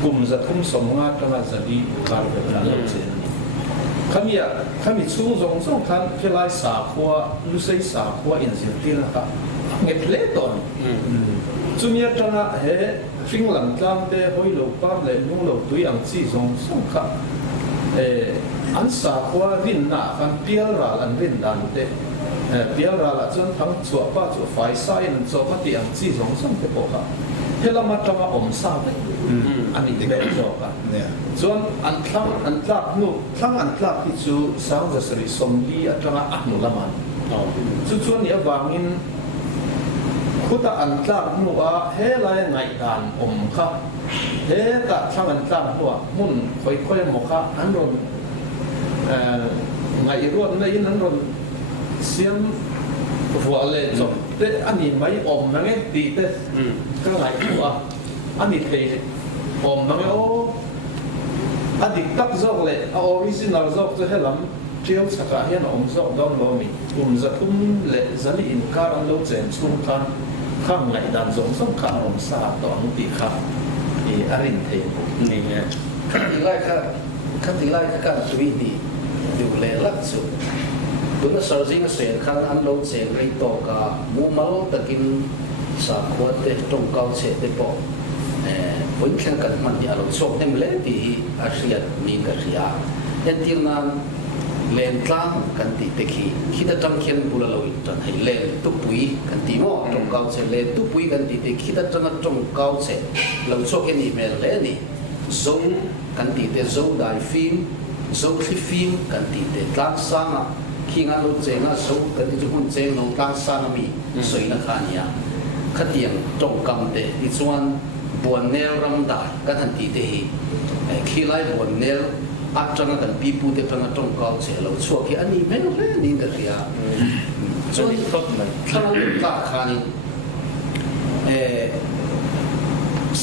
กลุ่มจะทุ่มสมงาตั้งสลีการเวลาเราเจขมีชูสองคันเพื่อไล่สาขัวลุเซสาขัวอินสิตินะครับเงี้ยเล่ตอนจุมีจังหะเฮฟิงหลังตั้งเดหอยโลปาเลยนุ่งโลตุยอังซีสองคันอันสาขัวรินหน้ากันเปียราลันรินดันเดเปียราละจนทั้งชัวป้าชัวไฟไซน์ชัวปฏิอังซีสองเทปอกะเฮลามาจังอมซาเดอันนี้เป็นจบกันส่วนอันทักนู่ทั้งอันทักที่ชูสาวจะสริสมลีอันจังอันนุละมันส่วนนี้บางอินคุตอันทักนู่ว่าเฮลายไงการอมค่ะเฮกะทั้งอันทักนู่ว่ามุ่นค่อยๆหมกค่ะอันรนไงรวนในนั้นรนเสียมหัวเลยจบแต่อันนี้ไม่อมนะไงดีแต่ก็ไงหัวอันนี้เคยอมนะไงโอ้อันนี้ตักจอกเลยออริจินัลจอกจะให้ลำเที่ยวสักการะอมจอกดอนโลมีจะทุ่มเลยจะนี่อินการันโลเจนชุ่มกันข้างไหนดันสงข้าวอมซาตอนตีข้าวนี่อรินเทนนี่ไงขั้นที่ไล่ก็สวีดีดูแลลักสุดบุญสารสิงเสียขันอันโลเสียริโตกามูมาลตะกินสาขวดเตตรงเกาเสตปอบุญแข่งกันมันอย่าลงโชคเต็มเล่ที่อาเซียนมีกันเสียเอ็นที่นั้นเล่นกลางกันติตะคีคิดจะจำเขียนบุญเราอีกจันให้เล่นตุปุยกันติโม่ตรงเกาเสเล่นตุปุยกันติตะคิดจะจำตรงเกาเสเราโชคเห็นอีเมลเล่นี่โซกันติเตโซได้ฟิล์มโซที่ฟิล์มกันติเตกลางสังอ่ะขี้งานรถเจงอ่ะโซกันติจะหุ่นเจงลงกลางสังมีสวยนักการเนี่ยขัดเตียงตรงกำเตดิส่วนบวนเนลรำได้กันทันทีเตะขี้ไล่บวนเนลอัดจังกันปีปูเตะกันตรงเกาเสียเราชัวร์ขี้อันนี้ไม่รู้เลยนี่กันเสียส่วนถ้าเราตาขานี่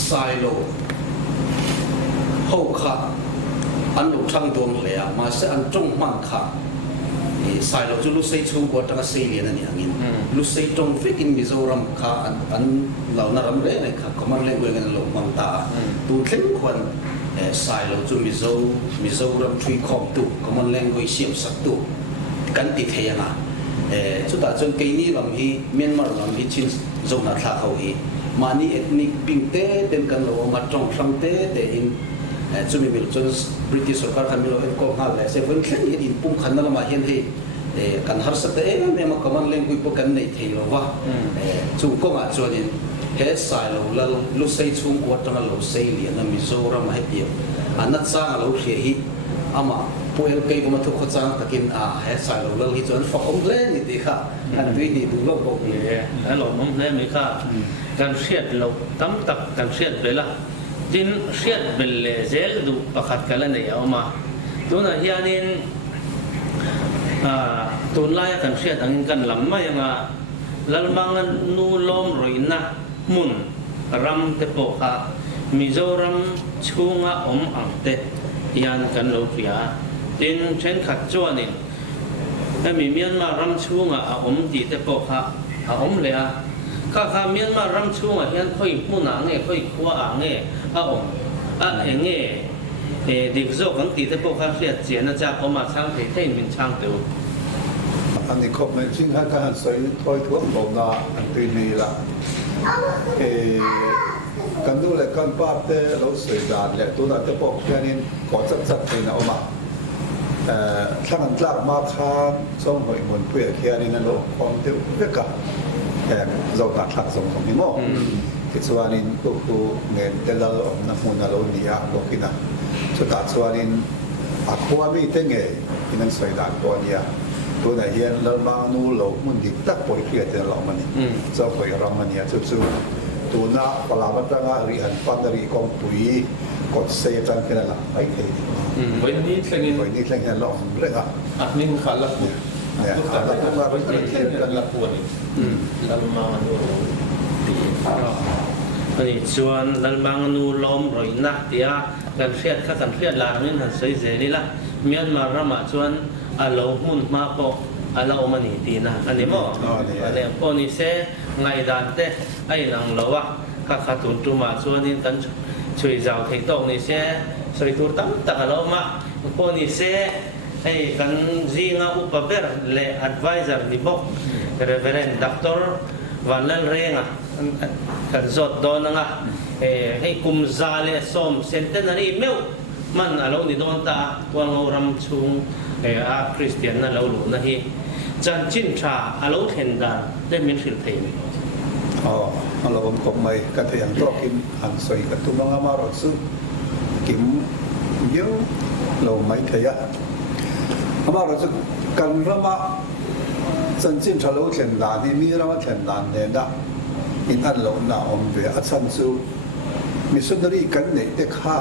ไซโลหกขาอันลูกช่างดวงเลยมาเสียอันจงมั่งขาสายเราจะลุเซย์ชูกว่าตั้ง4 เดือนนี่อย่างนี้ลุเซย์ตรงฟิกินมิโซรัมขาอันเรานารำเร่เลยค่ะก็มันเล่นกันลงมังตาตูเล่นคนสายเราจะมิโซรัมทรีคอมตูก็มันเล่นกันเสียบสักตูกันติดเฮียนะสุดท้ายจนกี่นี้ลำฮีเมียนมาลำฮีชินโซนัทลาเขาฮีมานี่เอ็ดนิกปิงเต้เต็มกันเรามาจงฟังเต้แต่อินจุดมีจนบริติสการคันมีเราเอ็นก็หาเลยเซเว่นแค่นี้อินปุ่มขันนั่นมาเห็นที่กันหาสักแต่เนี่ยมันก็มันเล่นกุยพวกกันในที่เราว่าจุดก็มาจนอินเฮดสายเราแล้วลุเซย์ชุ่มกว่าตอนเราเซย์เลียนมิโซรามาให้เดียวอันนั้นสร้างเราเสียหิอามา puel cây của mà thuộc khóa trang takin hệ sai lâu lâu thì chuẩn phọc ông lên thì khác anh tuy thì đúng lâu bốc nè hay là mong thế mới cả cần siết lâu tắm tập cần siết về là tin siết về lệ dễ đủ và khát cái này ở mà tôi nói hiện nên tuần lai cần siết anh cần lắm mà yang lần mang nu lom rồi na mun ram te po ha Mizoram chunga ante yan kan lo pia tin chen khat chuanin mi Myanmar ram chunga ti te po kha le a kha Myanmar ram chunga hian khoi hmuna nge khoi khwa nge nge dik zo kan ti te po kha hriat chian na cha oma chang thei thei min chang tu anh đi khóc mình xin hai cái hành xây thôi thuốc bầu na anh tin đi làกันดูเลยกันป้าเต้เราสื่อสารเลยตัวนั้นจะบอกแค่นี้ก่อนจัดเลยนะออกมาถ้ามันลากมาค้างส่งหอยหมุนเพื่อแค่นี้นั่นโลกความเที่ยวเพื่อกับเราตัดหลักส่งของนี่มั่งที่ส่วนนี้ก็คือเงินแต่ละน้ำมันเราดีอ่ะบอกกินนะสุดท้ายส่วนนี้อาควาไม่เต็งเงยที่นั่นสื่อสารตัวนี้ตัวไหนเห็นเราบางนู้เรามันดิตักปล่อยเพื่อแต่เรามันนี่เจ้าปล่อยเรามันเนี่ยสู้ตัวน่ะพลาบัตรงาริหันฟันดารีกองปุ๋ยกดเซจังแค่นั้นละไอ้เหี้ยวันนี้เรื่องนี้วันนี้เรื่องแค่ลองเรื่องอ่ะนี่ขันละเนี่ยขันละมาเป็นเรื่องกันละ ปวดลัลมานูตีนี่ส่วนลัลมังนูลมรอยนักเดียกันเครียดข้ากันเครียดลามินหันใส่เจนี่ละเมียนมารามาส่วนอาโลมุนมาปอกอาโลมันนี่ตีนะอันนี้มั้งอันนี้พอนี่เสไงดันเต้ไอ้หนังเราอะข้าขาตุนจุมาส่วนนี้กันช่วยเจ้าเทตองนี่เสสวยตัวตั้มตะเรามาพอนี่เสไอ้กันจีงาอุปเบอร์เลแอดไวเซอร์นี่บอกเรเวเรนด็อกเตอร์วันนั้นเรงอ่ะกันจดโดนอ่ะให้กุมซาเลสอมเซนเทนารีเมลมันเรานี่โดนตาตัวเรารำชุงคริสเตียนนั่นเราหลุดนะฮีจันจินชาเราเห็นดาได้มีสิ่งเทียมอ๋อเราผมก็ไม่กระเทียมตัวกินหันใส่กระตุ้นน้องมาเราซื้อกินเยอะเราไม่เทียมาเราจะกันละมาจันจินชาเราเห็นดาที่มีเราเห็นดาเนี่ยนะอินอันเราหน้าอมเวียอัศนซูมิสุนทรีกันเนี่ยเด็กข้า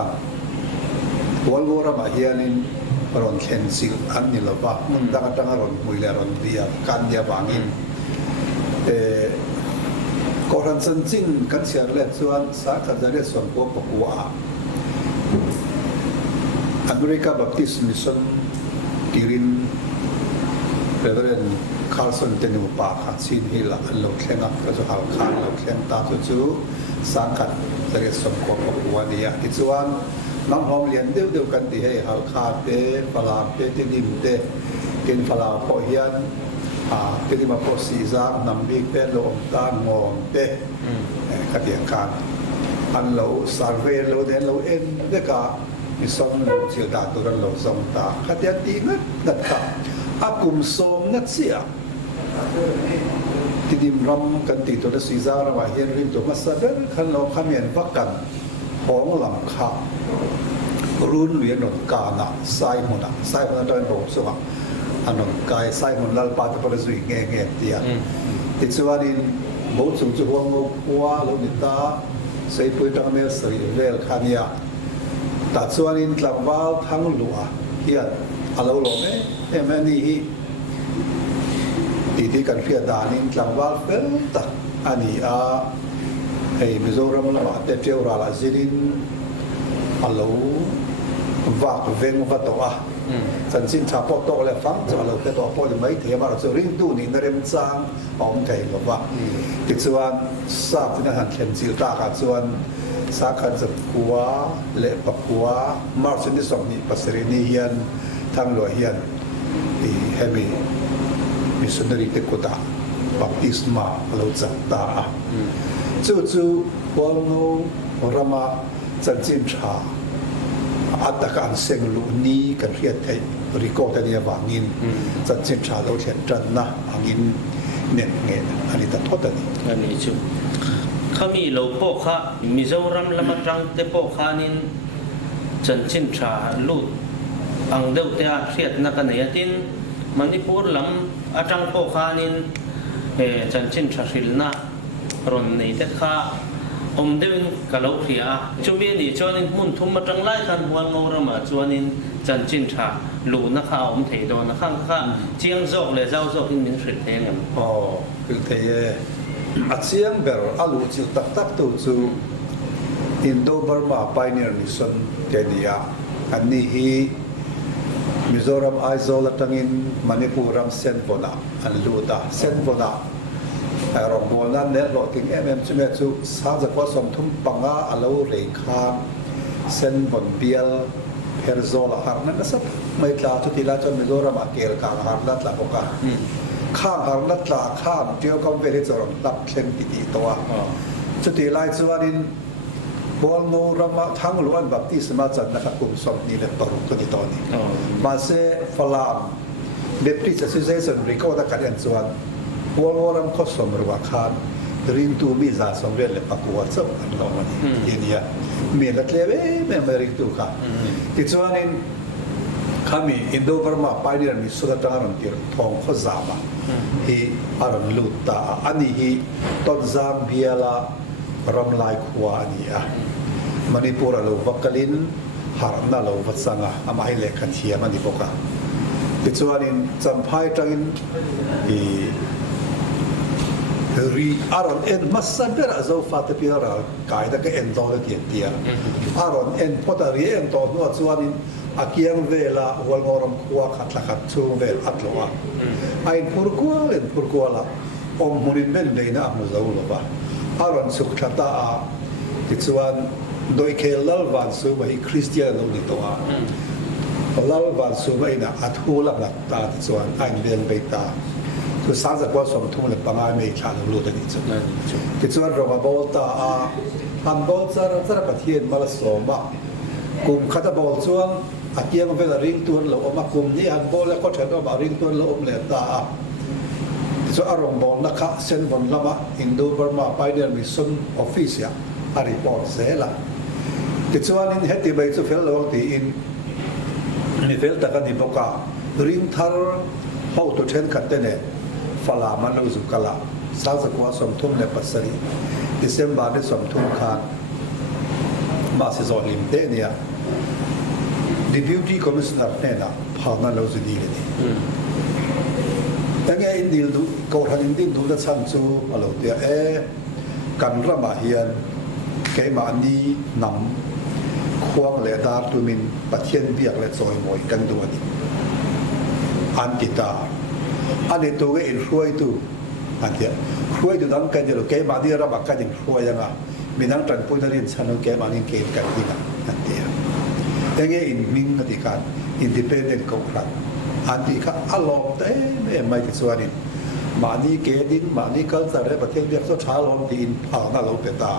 วัลโวรามาเฮียนินรอนเข็นสิลอันนี้ละว่ามันดังดังรอนมุยเลรอนเดียกันเดียบางินก่อนจันจินกันเสียเล็ดส่วนสาขาจะเรียกส่วนพวกปกัวอเมริกาบัพติสมิสันกิรินเรเวอเรนคาร์ลสันเตนิวปาขัดซินฮิลาอันโลเคงักก็จะหาข้างโลเคงตาจู่ๆสังกัดจะเรียกส่วนพวกปกัวนี่ที่ส่วนน้องหอมเลียนเดียวกันที่ให้หาข้าเตะฟลาเตะที่ดิมเตะกินฟลาพอเฮียนที่ดิมาพอสีซากนำบิ๊กเตะลงตางงเตะขัดเดียงกันอันเราสารเวลเราเดินเราเอ็นเด็กอะมีสองเราเชื่อตาตัวนั้นเราสองตาขัดเดียงตีนัดตาอากุมสมนัดเสียที่ดิมรำกันตีตัวนั้นสีซากเราว่าเฮียนริมตัวมาสเดอร์ขันเราขมิ้นพักกันของหลังคารุ่นเวียนหนกาหนาไซมุนโดนบอกสุขอันนกายไซมุนลัลปาตะปรสุยเงี้ยเตียติดสวารินบุตรสุนจุหัวงูหัวลุนิตาใส่ปุยตังเมลสรีเวลคานียตัดสวารินกลับว่าทั้งหลัวเฮียนอาลูโลเมแม่นี่ที่กันเฟียดานินกลับว่าเฟลตักอันนี้ไอ้มิโซรัมละมาเตเปียวราลาซิรินอาลูวักเวงวัตโตะสันสินชาปโตและฟังจะเราแค่ตัวพอจะไม่เทียบเราจะริงดูนี่นเรมจางอมไก่หรือว่าติดส่วนทราบที่นั่นหันเข็มสิลตาขาดส่วนสาขาจะกัวเละปักกัวมาร์สินที่สองนี่ปัสรินีเฮียนทั้งหลวยเฮียนที่เฮมีสุนทรีเตกุตาบัพติสมาเราจับตาจู่ๆวัลโนรามาจันจินชาอัตการเซงลูนี้กันเรียกไทยริโกแต่เนี่ยว่างินจันจินชาเราเห็นจันนะงินเน็ตเงินอันนี้ตัดทอดอันนี้จุเขามีโลโปค่ะมิโซรัมละมาจังเตโปค่ะนินจันจินชาลู อังเดวเตียเสียดนักเนียตินมันนี่พูดลำอาจังโปคานินจันชินชาสิลนะรอนนี่เด็กข้าอมเดินกะโลเขียช่วงนี้จวนินมุ่นทุ่มมาจังไล่กันหัวงรมาจวนินจันจินชาลูนักข้าอมเทโดนักข้าเจียงโจกเลยเจ้าโจกอินมินสุดเทงันอ๋อคือเทอาเจียงเบลอาลูจิตักตักตัวจูอินโดบร์มาไปเนียร์มิสันเกเนียอันนี้ฮีมิโซรัมไอโซลตังอินมณิปุรัมเซนโบนาอันลูตาเซนโบนารองโบนันเนรติงจุเมจูสาจะก็สมทุมปังอาอโลเริงคามเซนบนเบียลเพอร์โซลาฮาร์นั่นสับไม่กล้าทุติลาจนมิโซรัมอาเกลกางฮาร์ลัตลาโกกาข้างฮาร์ลัตลาข้างเดียวกับเวริจรมรับเช่นติตัวจุติลายจวนินบอลโนรามาทั้งล้วนแบบที่สมาจันนะครับกลุ่มสมนี้เลยปรุกกันตอนนี้มาเซฟลามเดปริสซิเซชันริโกตะกันยันจวนบอลโนรามข้อสมรวาคานรินตูมีซาสมเรียนเลยปักวัวเจ้าอันเราวันนี้เนียมีนักเลเว่ไม่มารินตูค่ะที่จวนนี้ขามีอินโดบร์มาไปเรียนมีสุดท้ายนั่นที่ทองข้อจามาฮีอารันลูตาอันนี้ฮีต้นจามเบียลารำลายขวานี่อ่ะมณีปุระโลวักลินหาร์นาโลวัดสังอ่ะอามาให้เล็กขันเทียมันดีปกะติดส่วนนี้จำพายจังอินรีอารอนเอ็นมัสซันเบอร์อาโซฟาตพิราร์กายตะก็เอ็นโตเลยเตียอารอนเอ็นพอตารีเอ็นโตนัวส่วนนี้อาเกียงเวลาหัวงอรมขวาขัดละขัดชูเวลอัตโลวะไอ้พูดกัวเล่นพูดกัวละอมมุนินเบนเลยนะมุซาอุลวะอารอนสุขตาติดส่วนโดยเคลลวันสูบให้คริสเตียนลงในตัวลลวันสูบให้นะอัฐูลักหลักตาติดส่วนไอ้เรียนไปตาคือสร้างจากว่าสมทุนเลยปังไอ้ไม่ขาดรู้ตัวนี้จุดติดส่วนเรามาบอกตาอันบอกจะประเทศมาละสมบัติกลุ่มขัดบอกส่วนอาเกียงเวลาริงตัวเราออกมากลุ่มนี้อันบอกแล้วก็เชิญออกมาริงตัวเราอมเลตาส่วนอารมณ์บอกนะคะเส้นวันละมาอินโดบร์มาไปเดือนมิสุนออฟฟิศอะอาริปอร์ตเสละติดส่วนนี้เหตุใบสุเฟลลงที่อินมีเฟลตะกันที่บอกว่าริงทาร์เขาตัวเช่นกันเต้นเนี่ยฟลามันรู้สึกกันละสาวสกว่าสมทุนในปัสสาวะดิเซมบาร์ได้สมทุนคานมาสิจอลิมเตเนี่ยดิบิวตี้คอมมิชเนอร์เนี่ยนะผ่านนั้นเราจะดีเลยแต่ไงอินดิลดูก็ทันอินดิลดูจะชั้นซูอะไรเดียกันระบาเฮียนแกมานีนำควงเลดาร์ตุมินปัจเจียนเบียกและซอยมวยกันตัวนี้อันติตาอันนี้ตัวเองช่วยตัวอันเดียช่วยตัวนั้นกันเดียวแกมานีระบากันยังช่วยยังไงมีนั่งตรันพูดเรื่องฉันแกมานีเกณฑ์กันที่นั่นอันเดียแต่ไงอินมิงกติการอินดิเพนเดนต์ของรัฐอันที่ข้าอารมณ์แต่ไม่ติดส่วนนี้มานี่เกดินมานี่เขาจะได้ประเทศเรียกว่าชาลอมดินผ่านนั่นเราเป็นตา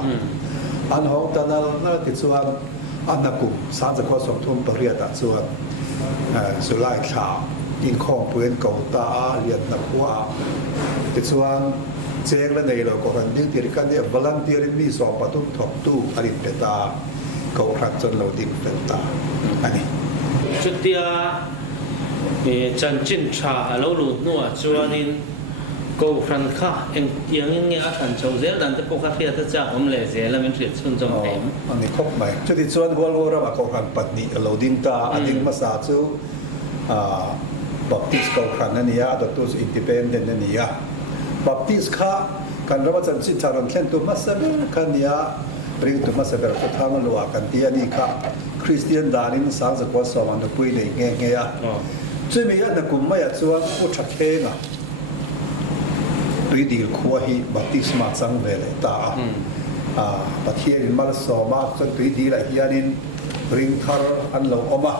อันของตานั่นติดส่วนอันนักกลุ่มสารจะข้อสมทุนปริยัติส่วนสุไลขาวอินข้องเพื่อนเก่าตาเรียนนักว่าติดส่วนเจ้าและในเราก็หันยิ่งที่กันเนี่ยบาลานซ์ที่ริมีสอบปฐุมถกตู้อริเป็นตาเขารักจนเราดิ้นเป็นตาอันนี้จุดเดียจันจินชาเราหลุดนัวจวนนินกูฟันข้าเองยังเงี้ยฉันโจเซลดันจะพกข้าเทียจะจ้าผมเลยเสียแล้วมันเสียชุนจงเต็มอันนี้ครบไหมจุดที่ชวนวัวเราว่าเขาขันปัดนี้เราดิ้นตาอันนี้มาสาจูบัพติสเขาขันนั่นนี่ตัวตัวอินดิเพนเดนต์นั่นนี่บัพติสข้ากันเราว่าจันจินชาเราเล่นตัวมาสเบลกันนี่ริงตัวมาสเบลก็ทำมันรัวกันที่อันนี้ข้าคริสเตียนดานินสางสกุลสวรรค์ปุยเลยเงี้ยช่วยมีอันนั้นกลุ่มไม่อยากชวนอุชักเองอ่ะด้วยดีลขวาฮีบัติสมาสังเวลตาบัติเองมาลสอมาจนด้วยดีละฮียนินริงทาร์อันเราออกมา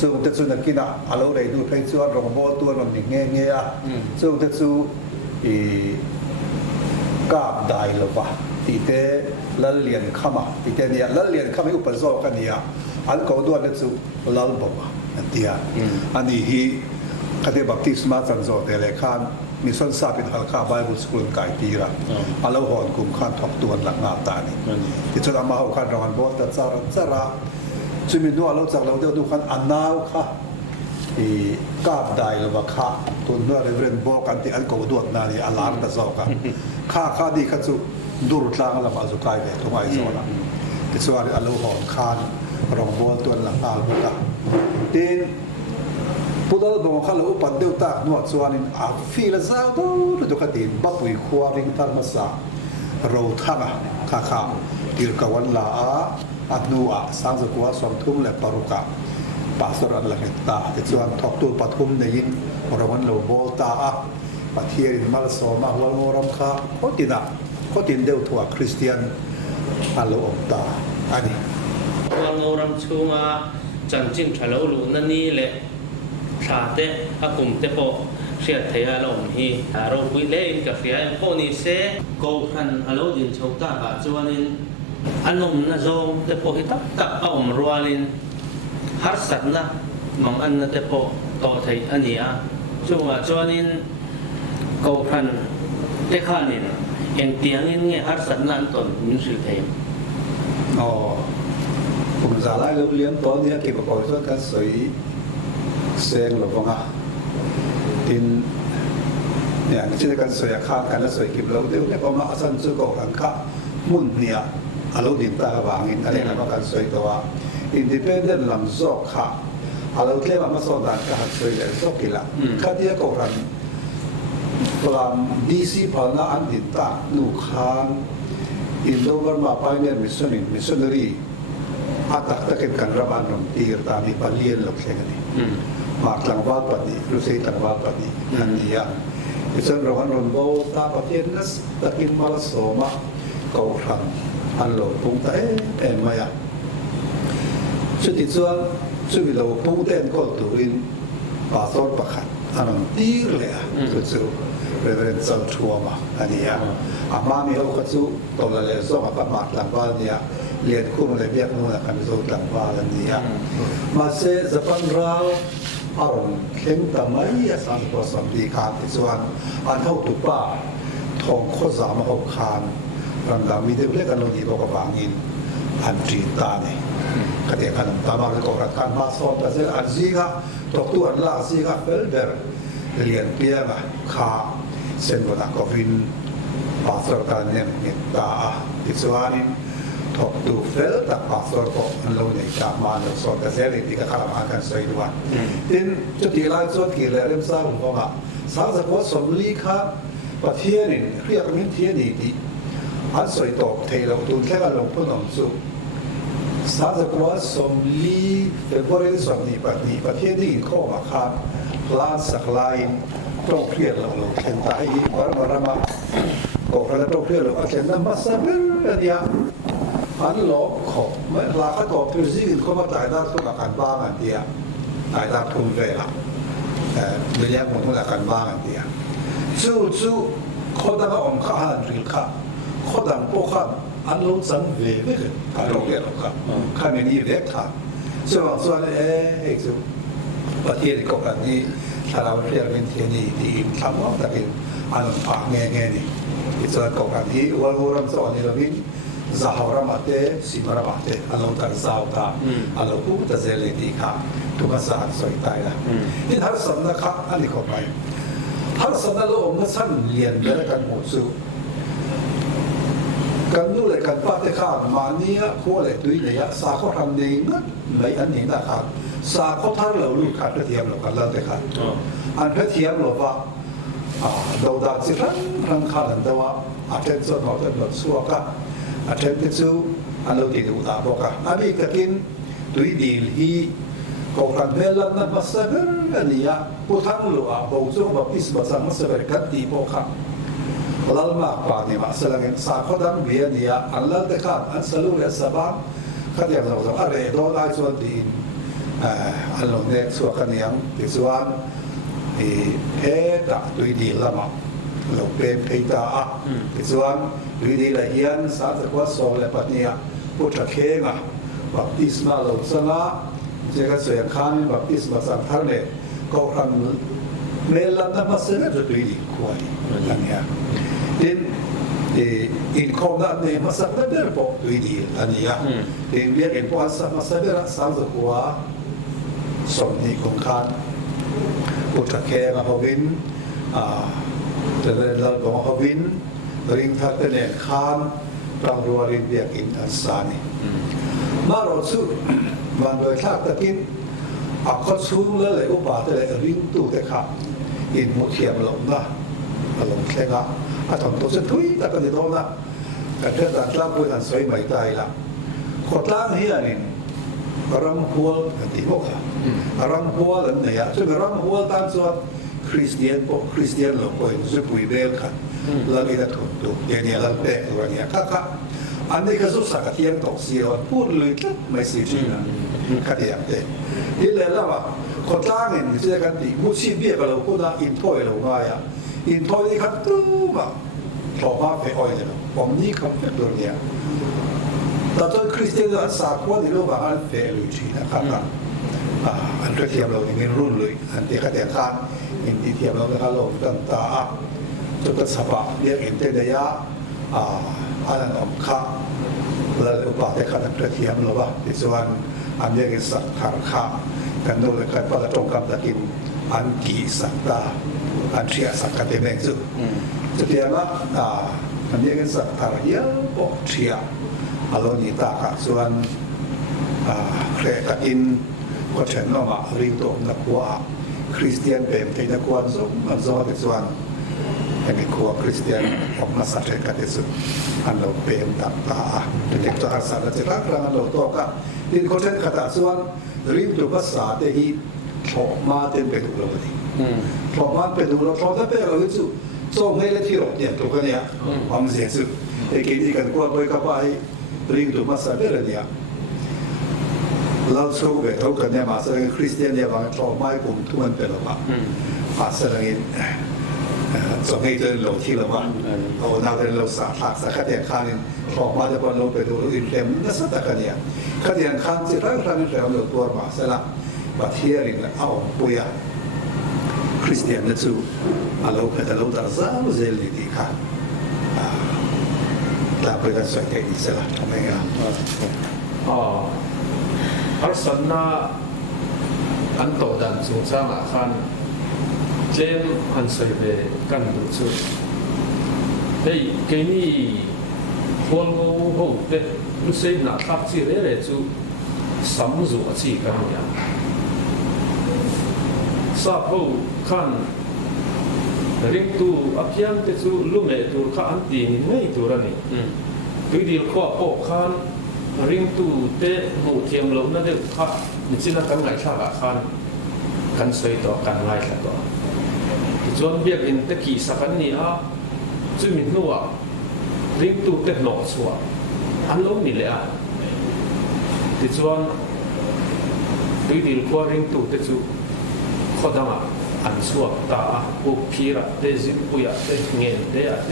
ซึ่งแต่ส่วนนักกินอ่ะเราได้ดูให้ชวนรองบอตัวมันเงี้ยซึ่งแต่ส่วนกาบได้หรือเปล่าที่เตละเลียนข้ามาที่เตเนี่ยละเลียนข้ามาอุปสรรคกันเนี่ยอันเขาด้วยแต่ส่วนละบ่มาอันเดียอันนี้ฮีคดีบัพติสมาสันโซเดเลคานมีส่วนทราบเป็นฮัลคาไบเบิลสคูลไก่ตีระอัลลอฮ์หอนกลุ่มข้านทบตัวหลักงาตานี่ที่สุดอามาเขาข้านรางวัลบอกแต่จาระจุมินัวเราจากเราเดียวดูขันอันนาวค่ะ กาบได้หรือว่าข้าตุนเมื่อเรื่องบอกกันที่อันกูดวดนานี่อัลลาห์ก็เจ้ากันข้าดีข้าจุดูรุตลางละมาสุกายเวทุกไอ้โซละที่ส่วนอัลลอฮ์ขานรองบัวตัวหลังนาบุกะดินพุทธะบอกข้าเราอุปเดียวตานวดส่วนนี้ฟีลซาโต้ดูกตินบัปุยขวาริงทาร์มาสาเราทั้งข้าที่กวนลาอันนัวสังสกุลสมทุมและปารุกะปัสสาวะละเนตาที่ส่วนทอกตัวปฐุมในยินเราวันเราโบตาปะเทียริมาลโซมาหัวโมรำคาโคตินะโคตินเดียวถั่วคริสเตียนอัลโลอมตาอันนี้ว่าเรารำชูมาจันจินฉลองลูนั่นนี่แหละชาเตะอากุมเตปอเสียเทียลมฮีเราคุยเล่นกับเสียพวกนี้เสกูขันฮัลโหลดินชาวตาบาจวนินอันนมน่าจงเตปอฮิตับตับเอาอมรัวลินฮาร์สัตนะมังอันนั้นเตปอต่อไทยอันนี้ช่วงจวนินกูขันเตขานินเอ็นเตียงนินเงี้ยฮาร์สัตนั้นตอนมิสุเทียมอ๋อผมจะไล่เรียนตอนนี้เกี่ยวกับการกันสวยเสียงหรือเปล่าทินเนี่ยที่จะกันสวยข้างกันแล้วสวยกิบเราเดี๋ยวเนี่ยก็มาสั่นสุกกันข้ามุ่นเนี่ยอารมณ์ดินตาบางอินอะไรนะก็กันสวยตัวอินดิเพนเดนต์ลำซอกข้าอารมณ์เที่ยวมาสอนด่านกันสวยเลยซอกกิละข้าที่จะก่อกันพลังดีซีพลังอันดินตาลูกค้างอินโดบร์มาพายเนียร์มิชชันนารีอาตักตะเก็นกันระบานนมตีร์ตามีปาเลียนหลบเชกันนี่มาหลังบ้านปฏิรู้สึกหลังบ้านปฏินั่นเองอิสระวันรนโบตาปฏินัสตะกินมาลโสมาเกาขันอันโลปุงเตเอ็นมายาชุดที่ส่วนชุดวิโลปุงเตนก็ตัวอินปาสอดประคันอันนั้นตีร์เลยชุดเรื่องสัลทัวมาอันนี้อามามีเขาคัดสู้ตัวละเลโซมาประมาทหลังบ้านเนี่ยเรียนคู่มันเลยเรียกนู่นนะกันสู้หลังบ้านอันนี้มาเสะจะปันเราอารมณ์เข้มตามไม่สันติสัมพันธ์ที่ส่วนอันเท่าตุป้าทองข้อสามเขาคานรังดามีเด็กเล็กกันลงที่บอกกับบางอินอันจีนตาเนี่ยกระเดียกันตามมาเลยก็รักกันมาสอนแต่เสอันซีค่ะตกตัวอันลาซีค่ะเฟลเดอร์เรียนเปียกะขาเส้นวันก็วินปาสอร์กันเนี่ยตาที่ส่วนนี้ทบตูเฟลตักปาสอร์ก็อันเราเนี่ยจากมาเราสอนแต่เสร็จที่ก็ขลังมากันสวยด้วยทีนจุดที่ไล่ส่วนกี่เรื่องสร้างผมว่าสร้างจากว่าสมลีค่ะประเทศนี่เรียกมินเทียนี่ดีอันสวยตกเทเราตุนแค่กันลงพุ่งหนุนสู้สร้างจากว่าสมลีเป็นบริษัทนี้ประเทศนี้ข้อมาขาดลานสักลายต้องเครียดเราเข็นตายวันมาก็เราต้องเครียดเราเข็นน้ำมันสับเรื่อง อันหลอกของเมื่อลาเขาตอบพิจิตรเขามาจ่ายด้านทุนการบ้านอันเดียจ่ายด้านทุนเวลาเรียกหมดทุนการบ้านอันเดียจู่เขาดังก็อมข้าหันริลข้าเขาดังพวกข้าอันล้นสังเวเวกันการลงเรียนหรอกครับข้าไม่ดีเล็กข้าส่วนจู่ประเทศก็กันนี้ถ้าเราเรียกเป็นเทนีดีทำว่าแต่เป็นอันฝากเงี้ยนี่ส่วนก็กันนี้วันวันรำสอนนี่เราพิZahara mate, simara mate, along tarzauta, along puta zeletika, tuka saat soitaya. In har samna ka ani ko pai. Har samna lo na san lian bela kan mutsu. Kan nu le kan pate ka mania ko le tui le ya sa ko ram nei na mai an ni na ka. Sa ko thar lo lu ka thiam lo ka la te ka. An phe thiam lo ba do da chi ran kha lan da wa attention ho ta lo suwa ka. Attempted to allow the Utaboka. Abi Kakin, Tuidil, he Kokabella, Masaber, Ania, Putanlua, Bozo, Baptisma, Masaber, Kati, Boka. Lalma, Pani, Masalang, Sakodan, Viania, and Laldekan, and Salura Saban, Katiam, Are, don't I saw the along next Wakaniam, this one, a Peta, Tuidil Lama. เราเป็นเพตาอีกส่วนวิธีละเอียดสารสกัดโซเลปนียพุทธเคงะบัพติศมาหลงสละเจ้าเสียงข้ามบัพติศมาสังขารเนี่ยก็ครั้งเมลันนับมาเสนอจะดูดีกว่าอันนี้อินคอมนั้นเนี่ยมาสักเดือนพอดูดีอันนี้เรียกเอ็นพอสักมาสักเดือนสารสกัดสมนิคงคาน พุทธแค่มาพวินแต่เราบอกว่าพวินริงทักเนคานตรังรัวรินเบียกินอันสานีมาเราสู้มันโดยทักตะกินอักขสูงเลยอุปาเลยริงตู้แต่ขาอินมุเทียมหลงนะหลงแค่ละอาทำตัวเส้นทุยแต่ก็จะโดนนะแต่เรื่องการรับพูดอันสวยใหม่ใจละขดล้างเฮียนี่รำหัวตีพวกค่ะรำหัวหลังเนี่ยซึ่งรำหัวตามส่วนคริสเตียนพวกคริสเตียนหลงไปสุขุยเบลค่ะแล้วมีแต่ถูกถูกอย่างนี้แล้วแปลกตัวเนี้ยค่ะอันนี้ก็สุดสักเทียนตกเสียวพูดเลยไม่สิจริงนะขัดแย้งเด็ที่เลยแล้วว่าคนต่างเงินเสียกันดีมุชีเบี้ยกับเราพูดว่าอินทอยเราไงอ่ะอินทอยนี่ขัดตู้มาชอบมาไปอ้อยเลยผมนี่คำเป็นตัวเนี้ยแต่ตอนคริสเตียนอันสากลนี่เราบอกอันเฟรเลยทีนะครับอันเทียมเราอย่างนี้รุ่นเลยอันที่ขัดแย้งกันอินที่เทียมเราเนี่ยเราตั้งตาจุดสภาพเรียกอินเตเดียอันนั้นอมข้าแล้วอุปาเทขัดเทียมเราว่าที่ส่วนอันเรียกสักขารข้ากันโดยการประตรงกับตะกินอันกีสักตาอันเชียสักกันเต็มแรงสุดจะเทียมว่าอันเรียกสักขารเยอะปกเชียอารมณ์นี้ตาค่ะส่วนเครตะกินก็เช่นว่าริโตนักว่าคริสเตียนเป็นที่นักว่าส่งมันซ้อนส่วนyang kuat Kristian orang Nasrani kata itu, anda pem tak tahu. Jadi itu asal cerita kerana lo tahu kan. Ini konten kata soal rim tu bahasa tehi trauma tempat dulu tadi. Trauma tempat dulu, trauma tempat dulu itu so hele thiro dia tu kan ya. Am Yesus. Jadi kan kuat boleh kapai rim tu bahasa berdia. Lalu so betul kan ya masa Kristian dia bang trauma kum tuan pelapa. Masa lagiส่งให้เดินลงที่ละวันเอาหน้าเดินเราสาหัสขัดแย้งข้างนึงออกมาจากวันเราไปดูอินเทมนั่นสักแต่เนี่ยขัดแย้งข้างที่ร้านนี้เราเราตัวมาเสร็จละบัดเฮียริงละเอาปุยคริสเตียนนั่นสู้เราเกิดเราตัดซ้ำเซลล์ดีค่ะแต่เพื่อนสวยใจดีเสร็จละทำไมอ่ะอาสันนาอันโตดันสูงสร้างอาคารเจมอันใส่เบกันดูสุดเฮ้ยแค่นี้คนโง่โหดเด็กรู้สึกหนักทับจีเร่ๆจูสัมผัสจีกันอย่างทราบว่าขันเรื่องตัวอัพยันเตจูลุ่มเอตัวขันตีนี่ไม่ตัวนี่ตัวเดียวข้อโป้ขันเรื่องตัวเตะหูเทียมลงนั่นเด็กขันนี่จินตนาการไงชาบะขันกันใส่ต่อกันไงแค่ต่อจนเบียกอินตะกี้สักนี้จุมินนัวริงตูเต็มหนอชัวอันล้มนี่เลยที่จวนตัวดีกว่าริงตูเตจูข้อดังอันชัวตาอุพีระเตจิปุยะเตเงินเตะเต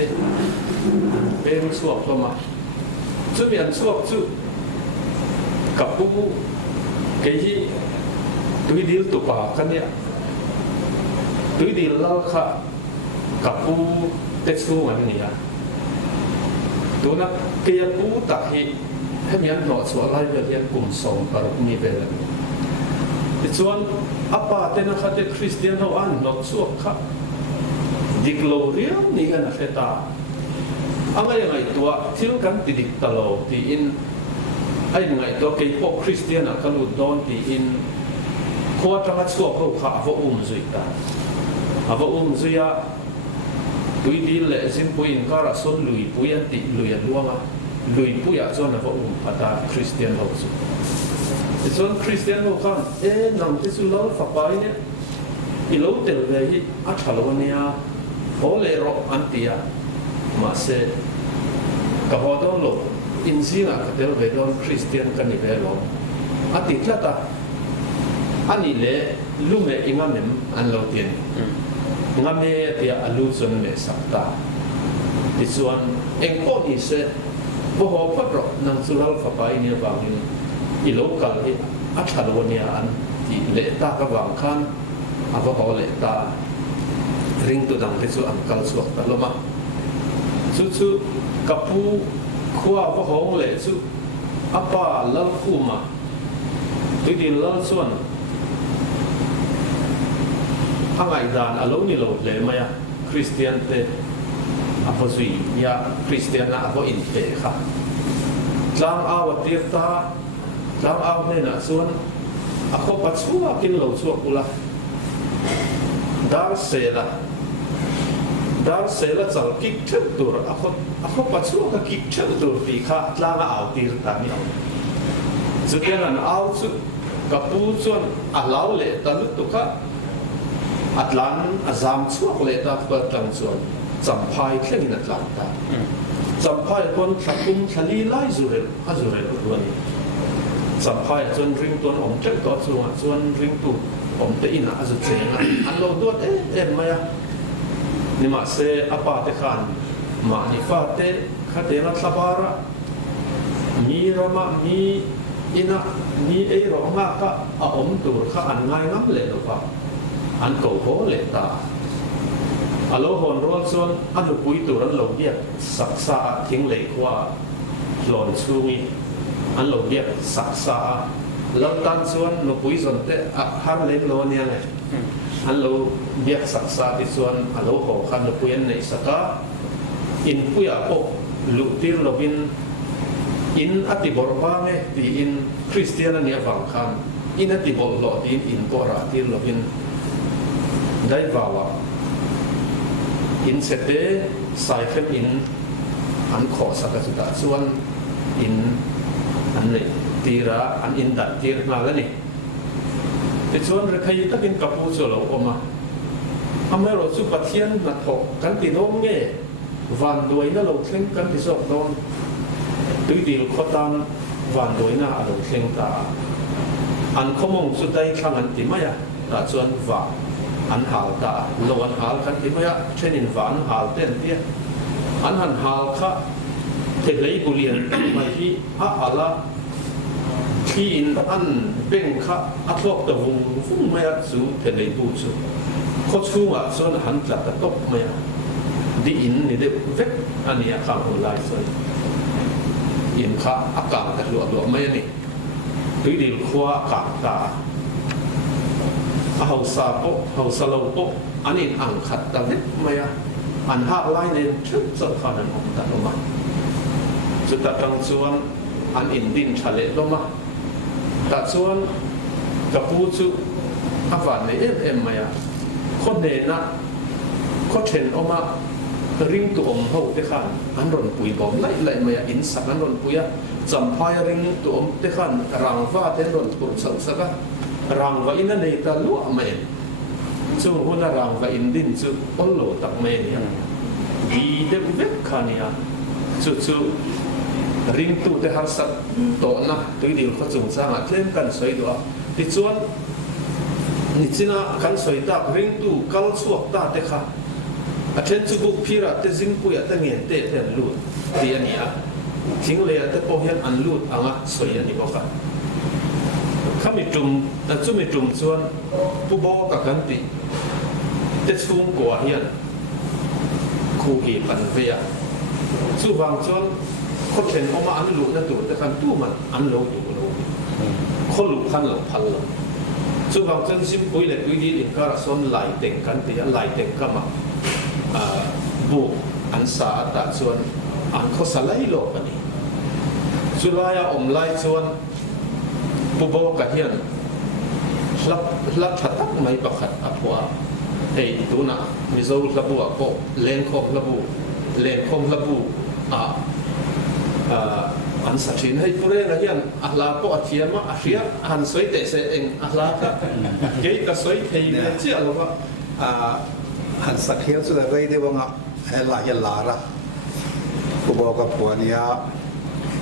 เป็นชัวประมาจุมีอันชัวจุกับปูเกี่ยตัวดีตัวป่ากันเนี่ยตัวดีเล่าค่ะกับปูเต็กสู้มันนี่ตัวนักเกี่ยปูตักให้มีอันหนอสวรรค์เรียนกลุ่มสองปรมีเป็นส่วนอาปาเตนะค่ะเด็กคริสเตียนเราอันหนอสวรรค์ค่ะดิกโลเรียมนี่กันนะเฟตาอะไรยังไงตัวที่เรากันติดตลอดที่อินไอ้ยังไงตัวเกี่ยพวกคริสเตียนกันอุดรที่อินขวดรักสวรรค์เขาขาพวกจุยตาพวกจุยตุยดีเลยสินปุยนการะสนลุยปุยันติลุยล้วงลุยปุยจนพวกพัฒนาคริสเตียนเราสุดส่วนคริสเตียนเรากันนั่งที่สุดแล้วฝักไปเนี่ยอีโลเตลเวย์อัฐลวันนี้โอเลโรอันติยามาเสกับพอต้องหลบอินซีน่ะกับเตลเวย์โดนคริสเตียนกันนี่เวลงอันติดละตาอันนี้เลยลูกเมย์อิงามิมอันเราเตียนงาเมย์ที่อาลูส่วนเมสักตาที่ส่วนเองก็อิเสบ่ฮอพัดรอนังสุราลฟ้าไปเนี่ยบางนี่อีโลกาลที่อัฐลวันนี้อันที่เลต้ากับบางคันอาบ่ฮอเลต้าริงตัวดังที่ส่วนอันกัลสวกตลอดมาสุดๆกับผู้ขวาบ่ฮอเลสุอาปาลลคูมาตัวดีลลส่วน a ngai dan alo ni lo le maya Christian te apo zui ya Christian na apo in te kha tlang aw tir ta tlang aw ne na suan ako patsua kin lo chu pula dar sela chal kik thep tur ako patsua ka kik thep tur pi kha tlang aw tir ta ni chu ken an aw chu kapu chuan a lau le ta lu tu kha atlan azam chuak le ta pa tang chuan champhai thleng in atlan ta champhai kon thakum thali lai zurel ruan champhai chuan ring ton om tlek to chuan ring tu om te in a zu chena an lo dot em maya ni ma se apa te khan ma ni fa te kha te na thlabara mi rama mi ina ni e ro nga ka a om tur kha an ngai ngam le lo pa an ko ho le ta alo hon rol chuan an lu pui tur an lo biak saksa thing le kwa lon chungi an lo biak saksa lam tan chuan no pui zon te har le lo nia nge an lo biak saksa ti chuan alo ho khan lo pui an nei saka in puya po lu tir lovin in ati borba nge ti in Christian ania wang khan in ati bol lo tin in pora tir lovin dai wawa in sete sai khem in an kho saka chuta chuan in an nei tira an in dat tir na la ni te chuan re khai takin kapu chu lo oma amero chu pathian na tho kan ti nom nge van doi na lo thleng kan ti sok don tui dil khotan van doi na lo thleng ta an khomong chu dai thlang an ti maya ta chuan wa an hal ta lo an hal kan ti maya thenin van hal ten tia an han hal kha te lei bulian mai hi a ala khi in an beng kha a thlok ta vung maya chu te lei bu chu kho chunga chuan han tla ta top maya di in ni de vek ania kha ho lai soi in kha aka ta lo mai ni tui dil khwa ka ta a hausa lo po anin ang khat ta vek maya an ha lai nen thup zo kha nan om ta lo ma chu ta tang chuan an in din thale lo ma ta chuan kapu chu avan ne em maya khon ne na kho then oma ring tu om ho te khan an ron pui bom lai maya in sak an ron puya champhai ring tu om te khan rangwa te ron pur chang saka rangwa in nei ta lu mai chu huna rangwa in din chu ollo tak mai ni di de vek khania chu ring tu te har sat to na tui dil kho chung changa tlem kan soi do ti chuan ni china kan soi ta ring tu kal chuak ta te kha a then chu buk phira te jing puya ta ngen te ten lut ti ania thing le te po hian an lut anga soi ani boka khami tum ta chu mi tum chuan pu bo ka kan ti te chung ko hian khu hi pan veya chu wang chuan kho then oma an lu na tu te kan tu man an lo tu lo kho lu khan lo phal lo chu wang chuan sim pui le tui di in ka son lai teng kan ti lai teng ka ma bu an sa ta chuan an kho salai lo pani chulaya om lai chuan pu bo ka hian hlap thatak mai pakhat apua ei tuna mizo labu ko len khom labu an sa thin hei pure la hian ahla po athiama ahria han soi te se eng ahla ka ke ka soi thei le chi alwa han sakhiel chu da rei de wanga la ya lara ku bo ka puania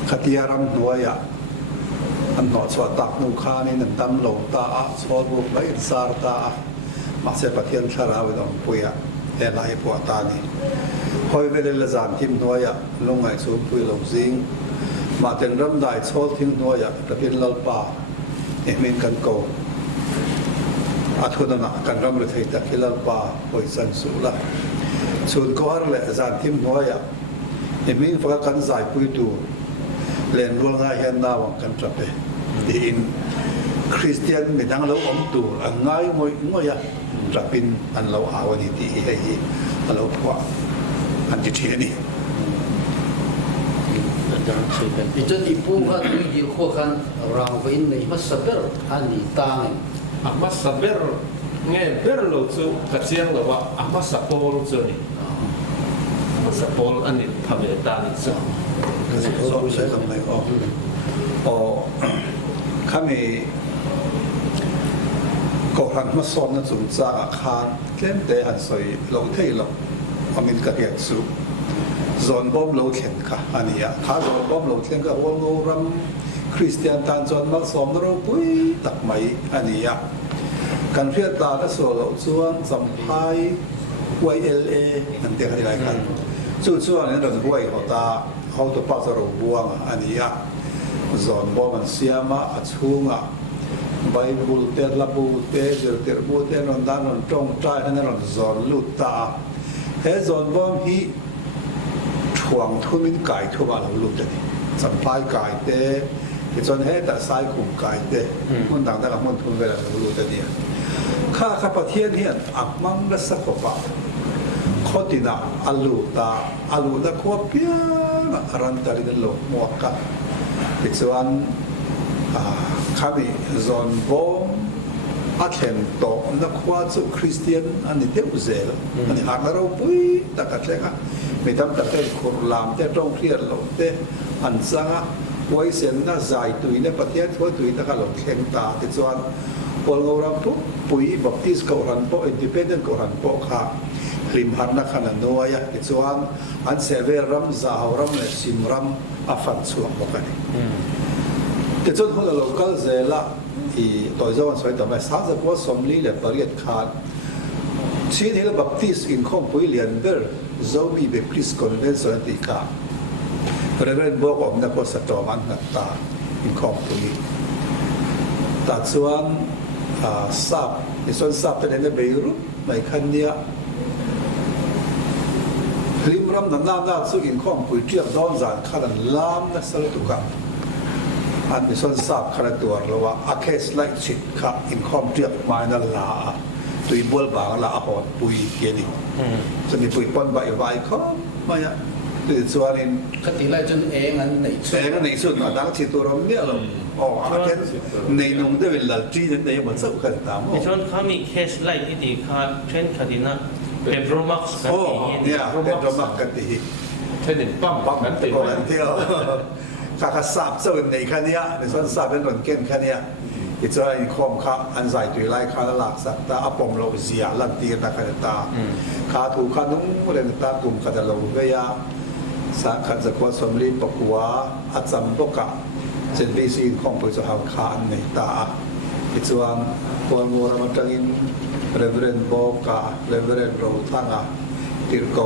khatiaram nuaya an no chwa tak nu kha ni nan tam lo ta a chor bu bai sar ta ma se pathian thara we dong puya e la e pu ta ni hoi vele la zan tim nuaya lungai chu pui lo jing ma teng ram dai chol thing nuaya ta pin lal pa e min kan ko athuna kan ram re thei ta khilal pa hoi san su la chun ko har le zan tim nuaya e min fa kan zai pui tu len ruang nga hian na wang kan trape di in คริสเตียนไม่ดังเราอมตูอันง่ายงวยจะเป็นอันเราอาวันนี้ที่ให้เราพวกอันที่เทียนี่ อีจันอีปูก็ดูดีขั้วกันรางวินในมัสเบอร์อันนี้ต่าง Ahmad saber ngeber lo tu kaciang lo wa Ahmad sapol tu ni Ahmad sapol ani phame ta ni so เราใช้คำไหนอ๋อข้ามีก็หันมาสอนนั่นสมจากอาคารเล่นแต่หันใส่เราเที่ยวอามินกระเดียดสุจอนบอมเราเขียนค่ะอันนี้อะถ้าจอนบอมเราเขียนก็ว่าเรารำคริสเตียนทานจอนมาสอนเราปุ้ยตักไหมอันนี้อะการเรียกตาและส่วนเราส่วนสัมภาระYLA นั่นเดียวกันอะไรกันส่วนนี้เราจะไหวเขาตาเขาตัวป้าจะรู้บ้วงอันนี้อะจอนบอมันเสียมาอัดชุ่งอะไบเบิลเตอร์ลาบูเตอร์เจอเตอร์บูเตอร์นนดานนจงใจให้นั่นจอนลุตาเฮจอนบอมฮีช่วงทุ่มินไก่ทั่วบ้านเราลุตนี่สัมภาระไก่เตะจนเฮแต่สายขุมไก่เตะมันต่างกันมันทุ่มเวลาเราลุตนี่ข้าข้าประเทศนี้อักมังและสักปะข้อที่น่ะอัลลูตาขวบเพียงรันตาลินโลมัวกะอีกส่วนข้ามีจอนบอมอาเคนโตนักว่าจะคริสเตียนอันนี้เท่าเซลอันนี้หากเราปุ้ยตะกัดเลยค่ะไม่ทำตะเกียบคุรลามแต่ต้องเครียดหลงแต่อันสังไว้เส้นน่าใจตุยในประเทศทั่วตุยตะกัดหลงเข่งตาที่ส่วนพอเรารับปุ้ยบัพติสก์กรันโปอินดิเพนเดนต์กรันโปค่ะริมหันนักขนาดน้อยที่ส่วนอันเซเวรัมซาฮรัมและซิมรัมอาฟันสวงบอกกันที่ส่วนของเราก็เซละที่ตัวเจ้าวันสวยแต่ไม่สามารถว่าสมลีและปริยัติขาดชีนี้เราบัพติสอินคอมปุยเลียนเบอร์เจ้ามีเบพลิสคอนเวนชั่นติกาเรื่องบอกว่านักว่าสตอมันนักตาอินคอมปุยตัดส่วนซับในส่วนซับเป็นในเบรุตในคันเนียริมรำนั้นน่าสุดอินคอมปุยเทียบดอนจานขนาดล้ามนักสลุตุกันอันนี้ส่วนทราบขนาดตัวเราว่าอาเคสไลท์ชิดค่ะอินคอมเทียบมานั่นละตุยบัวบางละหอดปุยเกียดิส่วนนี้ปุยปนใบเขาไม่อะตุยส่วนนี้คติไล่จนเองอันไหนในสุดดังที่ตัวเราเนี่ยเราอาเคสในนุ่งได้เวลาจีนในมันสักกันตามในช่วงเขามีเคสไล่ที่ดีค่ะเช่นคดีนะเป็นโรมักส์กันทีเนี่ยเป็นโรมักกันทีเช่นปั๊มกันติกันเที่ยวข้าทราบส่วนในคันนี้ในส่วนทราบเป็นคนเก่งคันนี้อีกส่วนคอมข้าอันใส่ตุยไล่ข้าหลักสักตาอปมโลเซียลันตีตาคันตาข้าถูกข้านุ่งเรื่องตากลุ่มข้าจะโลเวียสักขันจะควาสมรีปกัวอาจำปกะเช่นบีซีของผู้จะหาข้าในตาอีกส่วนคนโมรามันจังอินเรเวเรนโบกะเรเวเรนโรทังะติรโก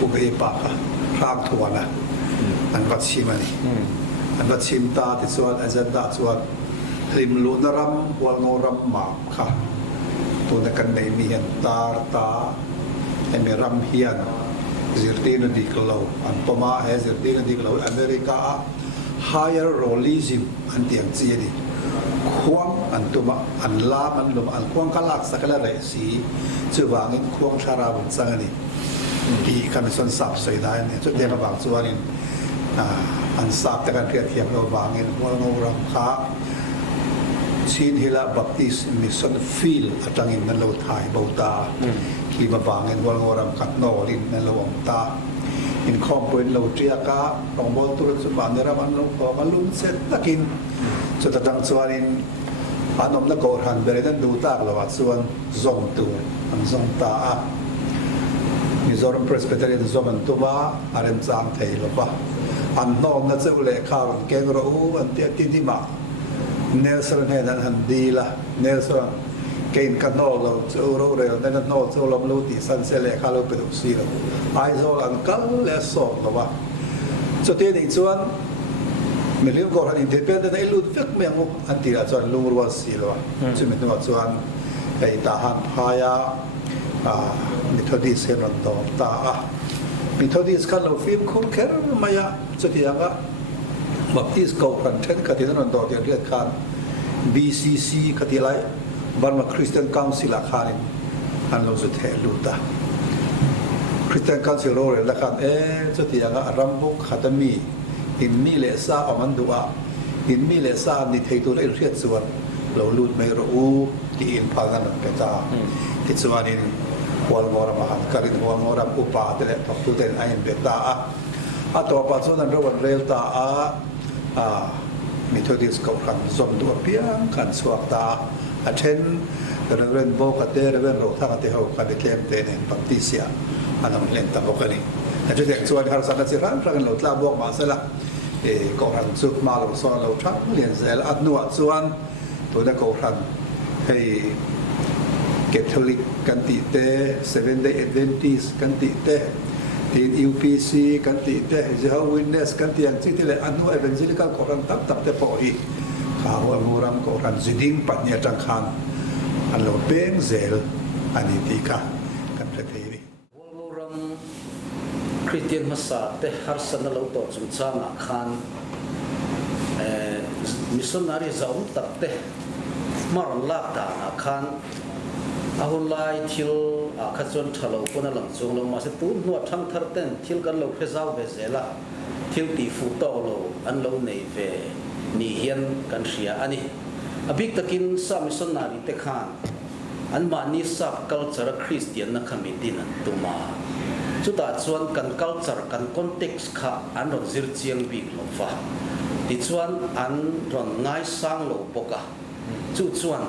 อุเบปากพรางทวนนะอันวัดชิมานี่อันวัดชิมตาที่ส่วนอาจารย์ตาส่วนริมลุนรำวัลโนรำหมากค่ะตัวนักกันในมีเห็นตาให้มีรำเฮียนซิร์ตีนดีกล่าวอันปมาเฮซิร์ตีนดีกล่าวอเมริกา higher rollism อันเตียงจีดีควงอันตัวมาอันลามันลมอันควงกลักสักละไรสีจะวางเงินควงชาราบุญสังนี่ที่คำส่วนสับใส่ได้เนี่ยจุดเดียวกับบางส่วนนี่อันสับแต่การเปรียบเทียบเราบางเงินว่าเรารำค้าชีนฮิลาบัพติสมิสันฟิลอัตังอินนั่นเราถ่ายเบาตาที่มาบางเงินว่าเรารำกัดนอรินนั่นเราวงตาอินคอมเป็นเราเจียกาลองบอลตุรสุบานเนรามันเราพอมาลุ้นเสร็จตะกินจุดตั้งส่วนนี่อันนั้นเราโกรธหันเบรดันดูตาเราว่าส่วนซงตัวอันซงตามิโซรัมเพรสเปเตอรีนซอมันตัวว่าอาร์เอ็มซางเทลปะอันนอกนั่นจะอุเลขาร์เกงรูอันเตียติดิมาเนลสันเฮนันฮันดีละเนลสันเกณฑ์กันนอกเราจะรู้เร็วนั่นนอกจะเรารู้ที่สันเซเลขาเราเป็นอุศีเราไอโซลันกัลเลสอเราว่าสุดที่นี่ส่วนมีเรื่องก่อนอินดิเพนเดนต์ไอ้ลุดฟิกเมียงอันที่เราส่วนลุงรัวสีเราจะมีตัวส่วนไอ้ทหารพายามิทอดิสเฮรันโตตามิทอดิสกันเราฟิล์มคุ้นเคยร์มายาสุดที่ยังก็ Baptist kau kan ten kati nan dor dia lihat kan BCC kati lai Burma Christian Council akhanin an lo su the luta Christian Council lo la kan chu ti anga rambuk khatami in mi le sa aman dua in mi le sa ni thei tu le riat chuan lo lut mai ro u ti in phagan pe ta ti chuan in wal ngora ma han karin wal ngora upa te le thok tu ten ain be ta a to pa chuan an ro wan rel ta a Methodist kau kan zom du piang kan suak ta attend the reverend bo ka te reverend ro tha ka te ho ka de kem te nen baptisia anam len ta bo ka ni a chu de chuan har sa ka chi ran ran lo tla bo ma sa la ko ran chu ma lo so lo tha lien zel at nu chuan to da ko ran hei Catholic kan ti te 7 Day Adventist kan ti te in UPC kan ti te Jehovah's Witness kan ti ang chi ti le anu evangelical ko ran tap tap te po hi kha ho muram ko ran ziding pat nya tang khan an lo peng zel ani ti ka kan pre thei ni Hualngo Christian masa te har san lo to chung changa khan missionary zaum tak te mar lak ta khan ahun lai thil khachon thalo pona lang chung lo ma se tu no thang thar ten thil kan lo khezau ve zela thil ti fu to lo an lo nei ve ni hian kan ria ani abik takin sa missionary te khan an ma ni sub culture Christian na committee na tuma chuta chuan kan culture kan context kha an ron zir chiang bik lo fa ti chuan an ron ngai sang lo poka chu chuan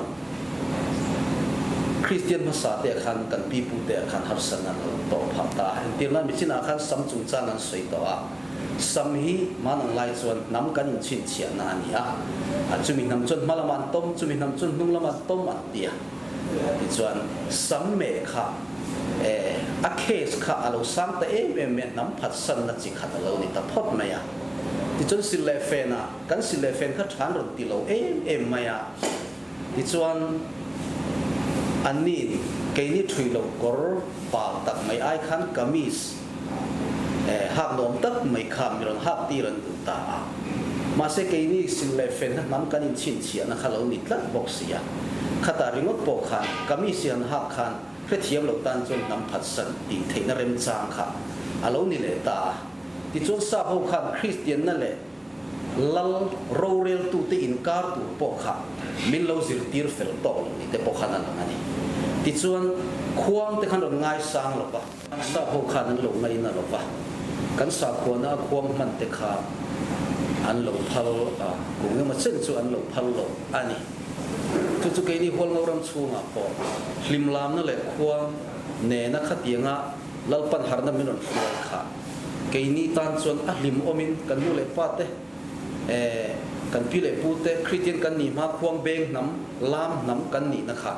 Christian masa te khan kan people te khan har sana to phata tirna michina khan sam chung chanan soi to a sam hi manang lai chuan nam kan chin chia na ni a chumi nam chon malaman tom chumi nam chon nunglaman tom an tia ti chuan sam me kha a case kha alo sam ta em nam phat san na chi khat lo ni ta phot ma ya ti chon sile fe na kan sile fe kha than ron ti lo em ma ya ti chuanอันนี้เกนี่ถุยโลกอร์ปากตักไม่ไอขันกามิสหักลมตักไม่ขามยนหักตีรันตุตามาเสกนี่สิเลเฟนน้ำกันอินชินเชียนะข้าเราหนิดลัดบอกเสียข้าตาริงดปกขันกามิสยันหักขันเพื่อเทียมเราตันจนน้ำผัดสันตีเทนเรมจางขันอาเราหนิเลตาที่จนซาพขันคริสเตียนนั่นแหละลัลโรเรลตูตีอินการ์ตูปกขันมิลโลซิลตีร์เฟลโตนี่แต่ปกขันนั่นนี่ที่ส่วนควงที่ขันเราง่ายสร้างหรอกปะสาพขันนั้นเราง่ายนั่นหรอกปะกันสาควงนะควงมันเตขาอันเราพัลกูเงี้ยมาเส้นส่วนอันเราพัลโลอันนี้ทุกๆนี่ควงเรารำชูงอ่ะพอลิมลามนั่นแหละควงเนนักขัดยังอ่ะเราปัญหานั้นไม่นอนฟังขาเกนี่ตานส่วนลิมอมินกันดูเลยป้าเตกันพี่เลยพูดเตคริสเตียนกันนี่มาควงเบงน้ำลามน้ำกันนี่นะคะ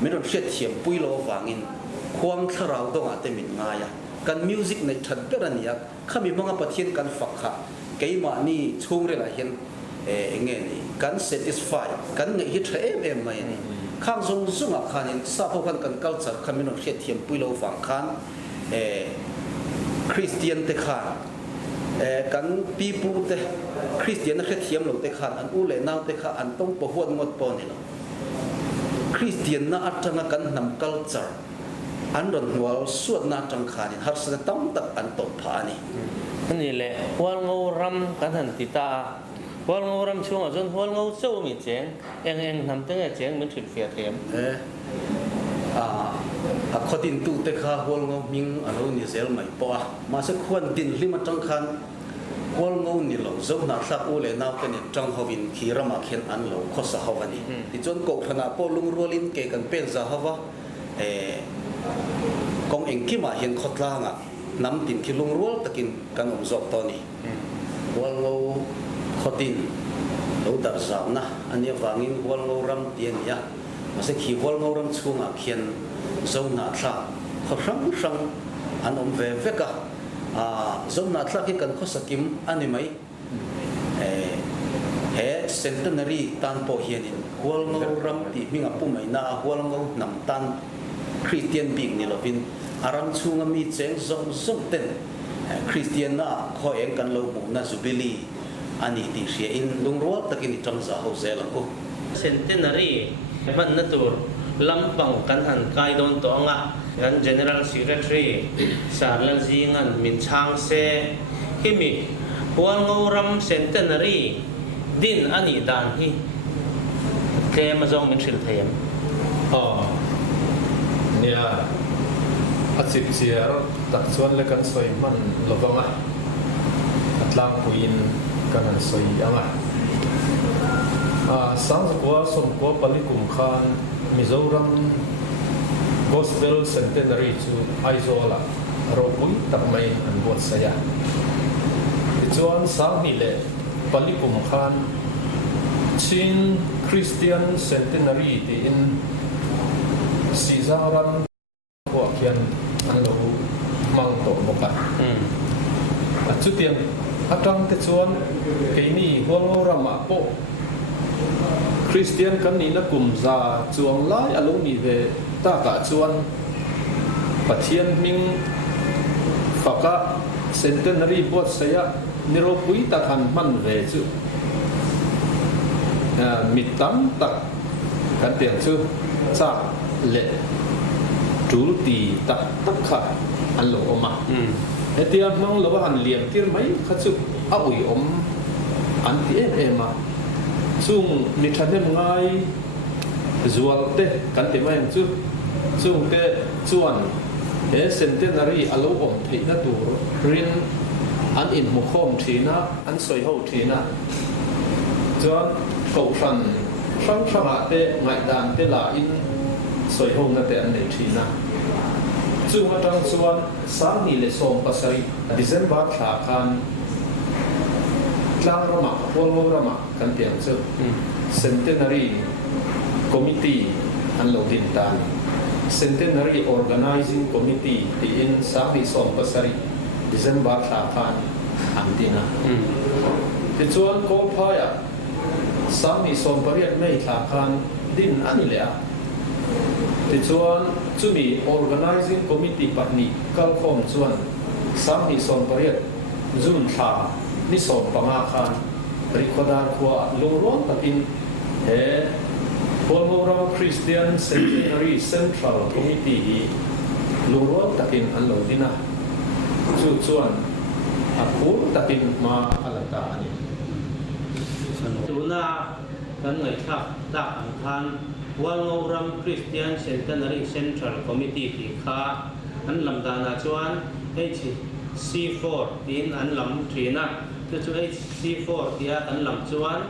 ไม่ต้องเชื่อเทียมปุยโลฟังอินควงทราวต้องอาจจะมีง่ายกันมิวสิกในทัดเปรนี่ข้ามีมังประเทศกันฝักค่ะเกี่ยมานี่ช่วงเวลาเห็นเงี้ยนี่กัน satisfy กันเงี้ยฮิตเอ็มไม่นี่ข้างทรงสุ่งอาคารนี่ทราบพวกกันเก่าจัดข้ามีน้องเชื่อเทียมปุยโลฟังคันคริสเตียนเตคานกันปีปูเตคริสเตียนนักเทียมเราเตคานอันอุเลนาวเตคานอันต้องปะหวนงดปอนี่เราคริสเตียนน่าอัตรากันนำ culture อันรอนหัวส่วนน่าจังขานี่ฮัสต้องตัดอันตบผานี่นี่แหละหัวงูรำกันหันติตาหัวงูรำช่วงจนหัวงูเจ้ามีเจ๋งเองทำตั้งแต่เจ๋งเหมือนถึงเฟียเทียมคนดินตู้เตคาหัวงูมิงอันนู้นนี่เซลไม่พอมาสักคนดินลิมาจังคันหัวงูนี่เราจงนักสักอุเลนาวกันเนี่ยจังฮาวินขีรามาเขียนอันเราข้อสาววันนี้ที่จนโกขนาดพอลุงรัวลินเกกันเป็นซาฮาวะกองเองที่มาเห็นขดล่างน้ำดินที่ลุงรัวตะกินกันอมจอกตอนนี้หัวงูขดินเราดัดสาวนะอันนี้ฟังอินหัวงูรำเตียนเนี่ยมาสักขีหัวงูรำช่วงเขียนจงนักสักเขารังอันอมเวกะจงนักสักที่กันข้อสกิมอันนี้ไหมCentenary ตันโปเฮียนินหัวงูรำตีมิงปุ่มไม่น่าหัวงูนำตันคริสเตียนบิงนี่เราเป็นอารมณ์ช่วงมีเจงจงเต้นคริสเตียนน่ะข้อเองกันเราบุญน่ะจุบิลี ani ti ria in lungrual takin trong za ho zelang ko Centenary man na tur lampang kan han kai don to anga gan General Secretary sarlan zingan min chang se himi Hualngo ram Centenary din ani dan hi ke ma zong min thil them nia achip chiar tak chuan le kan soi man lovanga atlang puin kan an soi anga sang zakwa som ko palikum khan Mizoram Gospel Centenary chu aizola ropui takmai an bot saya chuan sang ni le palikum khan Chin Christian Centenary ti in Sizaran ko kian an lo mang to boka chu tiang atang te chuan keini Hualngo rama po Christian kan ni na kum za chuang lai alo ni ve ta ka chuan pathian ming faka Centenary bot saya niropui ta khan man ve chu mitam tak kan tiang chu cha le tulti tak tak kha an lo oma etiam mang lo han liam tir mai khachu a ui om an ti ema chung mi thanem ngai zual te kan te mai chu chung te chuan e Centenary alo om theina tur rin an in mu khom thina an soi ho thina chuan ko san sang sanga te ngai dan te la in soi ho na te an nei thina chung atang chuan sang ni le som pasari December tha khan tlang rama Hualngo rama kan tiang chu Centenary committee an lo din tan Centenary organizing committee ti in sang ni som pasari December tha khan an tina ti chuan ko phaya sang ni som pariat mai tha khan din ani le a ti chuan chumi organizing committee patni kal khom chuan sang ni som pariat June tha ni som panga khan rikhodar khwa lungron takin he Hualngo ram Christian Centenary Central Committee hi lungron takin an lo dina chu chuan a phur takin ma alata ani tuna kan ngai thak tak an khan Hualngo ram Christian Centenary Central Committee ti kha an lamdana chuan HC4 tin an lam thina chu HC4 tia an lam chuan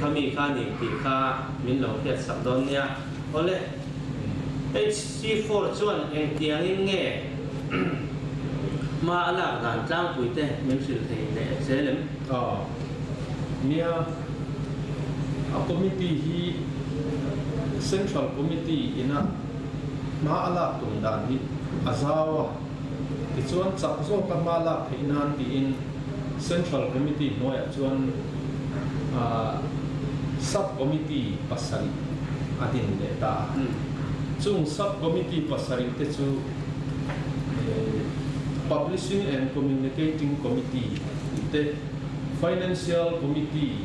khami khani ti kha min lo phet sak don nia ole HC4 chuan eng tiang in nge ma ala dan tlang puite min sil thei le selem nia a committee hi Central Committee ina ma ala tung dan hi azawa ti chuan chak zo ka ma la pheinan ti in Central Committee noya chuan sub committee pasari adin le ta chung sub committee pasari te chu Publishing and Communicating Committee te Financial Committee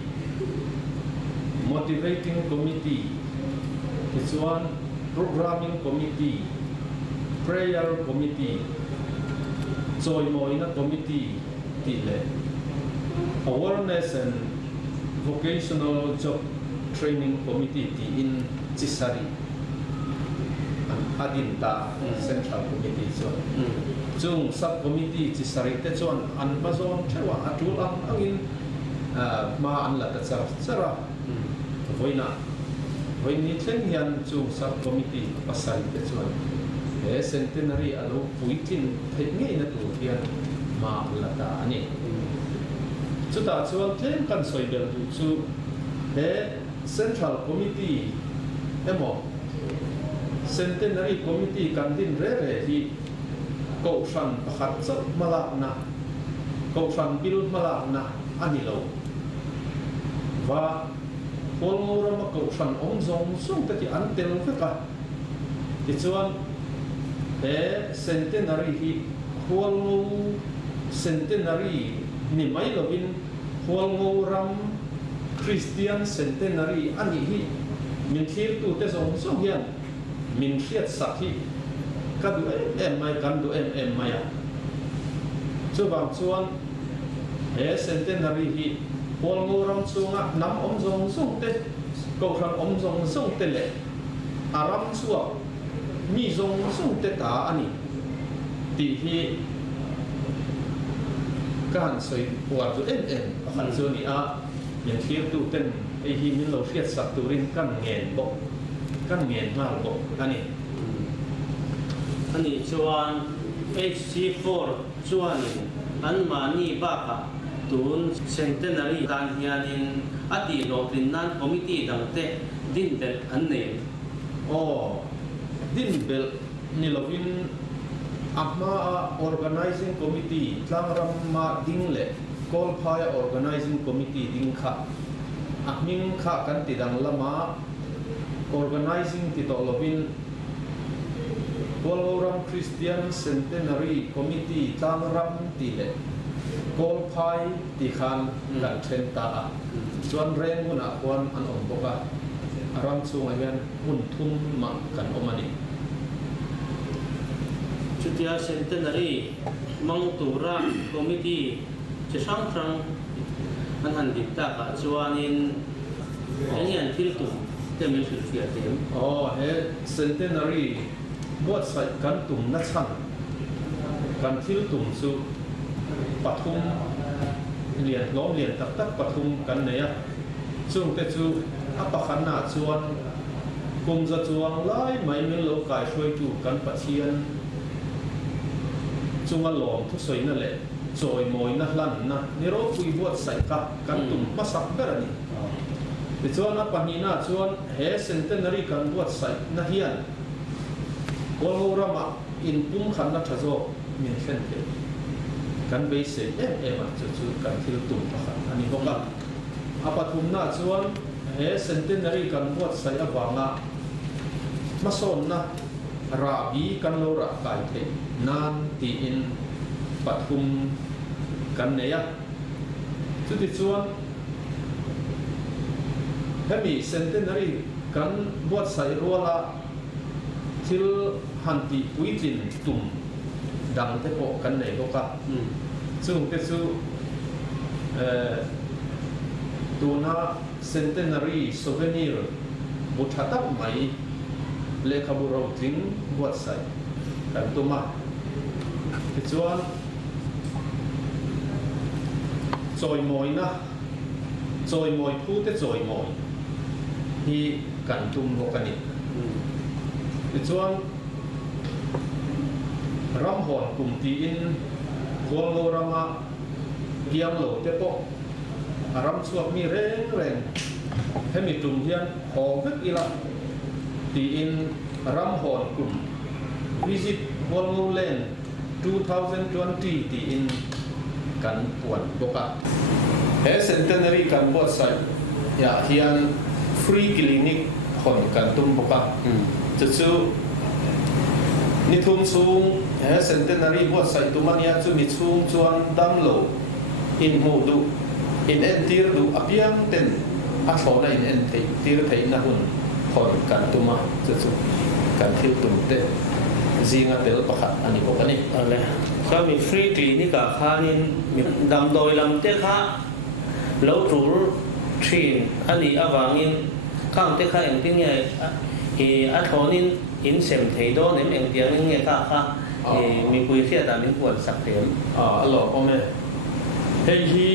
Motivating Committee this one Programming Committee Prayer Committee Joy Moina Committee tile Awareness and Vocational Job Training Committee ti in Chisari adin ta Central Committee chung subcommittee Chisari te chuan an bazon thewa atul angin ma an la ta chara voini thleng hian chung subcommittee pasai te chuan he Centenary alo puitin thei na tu hian ma an la ta ani chuta chuan thleng kan soibel tu chu he Central Committee emo Centenary Committee kan din re hi ko san pakhat chap malak na ko san bil malak na ani lo wa Hualngo ram ko san ong zong sung ta ti an tel ka ti chuan he Centenary hi Hualngo Centenary ni mai lovin Hualngo ram Christian Centenary ani hi min thir tu te zong zong hian min khiat sak hi ka du em mai kan du em mai a chu bang chuan he Centenary hi Hualngo ram chunga nam om zong zong te ko ram om zong zong te le aram chuak mi zong zong te ta ani ti hi kan soi puar tu em kan chu ni a min thir tu ten ei hi min lo fiat sak turin kan ngen bo kan ngen mal bo ani ani chuan HC4 chuan an mani ba ka tun Centenary kan hianin ati lo tin nan committee dang te din bel an ne din bel ni lovin ama organizing committee tlangram ma ding le call phaya organizing committee ding kha ahming kha kan ti dang lama organizing ti to lovin Hualngo Christian Centenary Committee tlangram ti le call phai ti khan kan then ta chuan reng huna kwan an om boka aram chung hian hun thum ma kan omani chutia Centenary mang tura committee che sang sang an han dik ta ka chuanin engyan thil tu te min thil fia tem he Centenary buat sai kan tum na chang kan thil tum chu pathum lian lom lian tak tak pathum kan neya chung te chu apakhan na chuan kum za chuang lai mai min lo kai hroi tu kan pathian chunga lom thu soi na le choi moi na hlan na ni ro pui buat sai ka kan tum pasak berani ti chuan a pahina chuan he Centenary kan buat sai na hian Hualngo rama in pum khan na thazo min khen te kan be se em chu kan thil tum pakhat ani boka apathum na chuan he Centenary kan buat sai awanga mason na rabi kan lo ra kai the nan ti in pathum kan neya chu ti chuan hemi Centenary kan buat sai ruala thil hanti puitlin tum dang te po kan nei boka chung te chu tuna Centenary souvenir buthatak mai le khaburo ting buat sai kan tuma ti chuan choi moi na choi moi phu te choi moi hi kan tum bokani ti chuan ram hon kum ti in Hualngo rama kiam lo te po aram chuak mi reng hemi tum hian ho vek ila ti in ram hon kum visit Hualngo land 2020 ti in kan puan boka he Centenary kan buat sai ya hian free clinic hon kan tum boka chu ni thum chung he Centenary buat sai tumania chu mi chung chuan dam lo in mu du in en tir du apiang ten a thona in en thei tir thei na hun hon kan tuma chu kan thil tum te zinga tel pakhat ani bokani ale ka mi free clinic ka khanin mi dam doi lam te kha lo tur thin ani awangin kang te kha eng ting ye hi a thonin in sem thei do nem eng tiang nge ka kha mi pui khia ta min puan sak them alo ome hei hi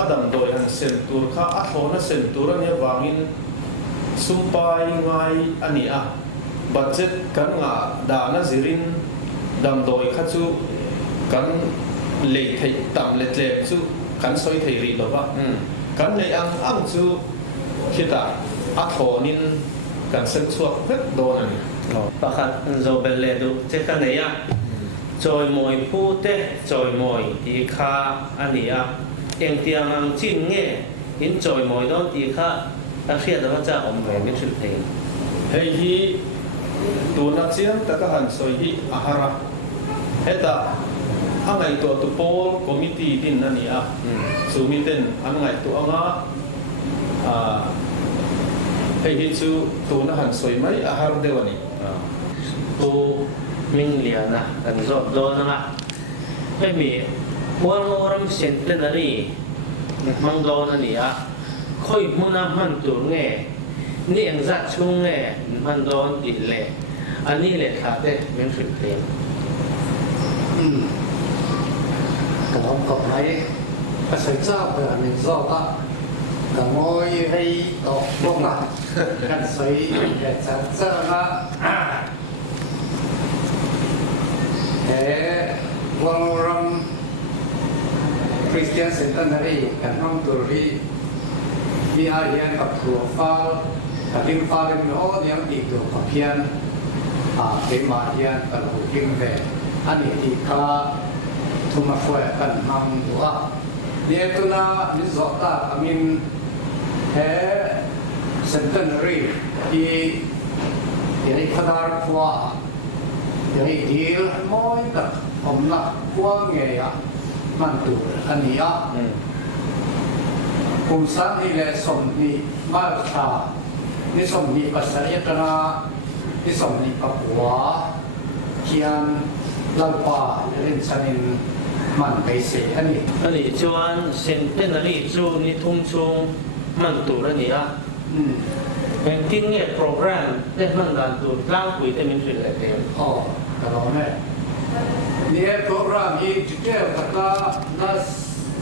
adam doi han sem tur kha a thona sem tur ani awangin sumpai ngai ani a budget kan nga dana zirin dam doi kha chu kan le thei tam le tle chu kan soi thei ri lo wa kan le ang chu khita a thonin kan sem chuak phet do ani pakhat zo bel le du che ka ne ya choi moi pu te choi moi ti kha ani a eng tiang ang chin nge in choi moi don ti kha a khia da cha om ve mi thil thei hei hi tuna chiang taka han soi hi ahara eta angai to tu pol committee din na ni sumitin angai to anga hey chu tu na han soi mai har dewani tu ming lia na kan zo do na nga he mi Hualngo ram Centenary mang do na ni khoi muna man tu nge ni ang za chung nge man do ti le ani le kha te men phit te กระทำกับไหนก็ใส่เจ้าไปอันหนึ่งรอบละก็งอยให้ตกลงละกันใส่แต่จะเจ้าละแต่วันรำคริสเตียนเซนตันนารีกันน้องตัวรีมีอาเรียนกับถั่วฟ้ากับดินฟ้าเล็กน้อยยังติดตัวกับเพียนเป็นมาเรียนกับหูกิมเวอันนี้ที่ข้าทุมาช่วยกันทำตัวเนี่ยตัวน่ะนิสตาอามินเฮเซนตันนารีที่ยังขนาดกว่ายังดีลมอยตัดผมนักกว่าเงี้ยมันตัวอันนี้ผมสั่งให้เลยสมนิมาชานี่สมนิปัสสาวะตนานี่สมนิปัปวาเขียนลาปาเล่นชนินมันไปเสียอันนี้ อันนี้จวน Centenary จูนี่ทุ่งชงมันตัวแล้วนี่เป็นที่เงี้ยโปรแกรมได้มันดันตัวล่างคุยแต่มันสุดเลยเต็ม อ๋อแต่เราเนี่ยเนี่ยโปรแกรมนี้จุดเดียวกับน่า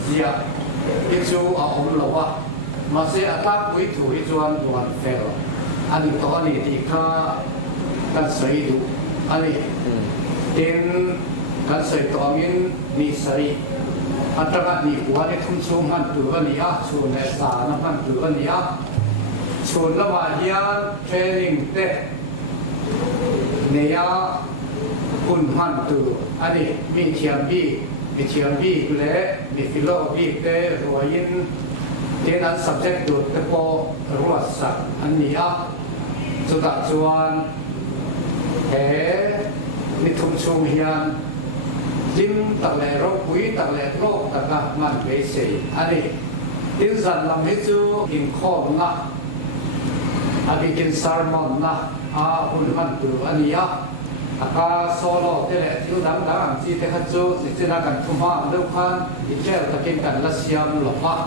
เสียอีกชูเอาผมหรอวะมาเสียตาคุยถูกจวนวันเฟลอันนี้ตอนนี้ที่ข้ากันใส่ดูอันนี้เป็นกันใส่ตัวมินมีใส่อัตรานี้หัวได้ทุ่มชูมันตัวนี้ชูในสารมันตัวนี้ชูละว่าเฮียเทรนนิ่งเตะเนี่ยคุณมันตัวอันนี้มีเทียมบีมีเทียมบีและมีฟิโลบีเตะหัวยินเทนั้น subject ดูแต่พอรู้สักอันนี้สุดท้ายชวนมีทุ่มชูเฮียนจิ้มตักแหล่โรคปุ๋ยตักแหล่โรคตักมันเบสอันนี้อินสันลำมิจูกินข้าวนะอันนี้กินซาร์มอนนะหุ่นมันตัวอันนี้กาโซโล่เตะที่ดังๆที่เทคัจูที่นักการทุ่มมาเรื่องพันอีเจ้าตะกินกันรัสเซียมหลอก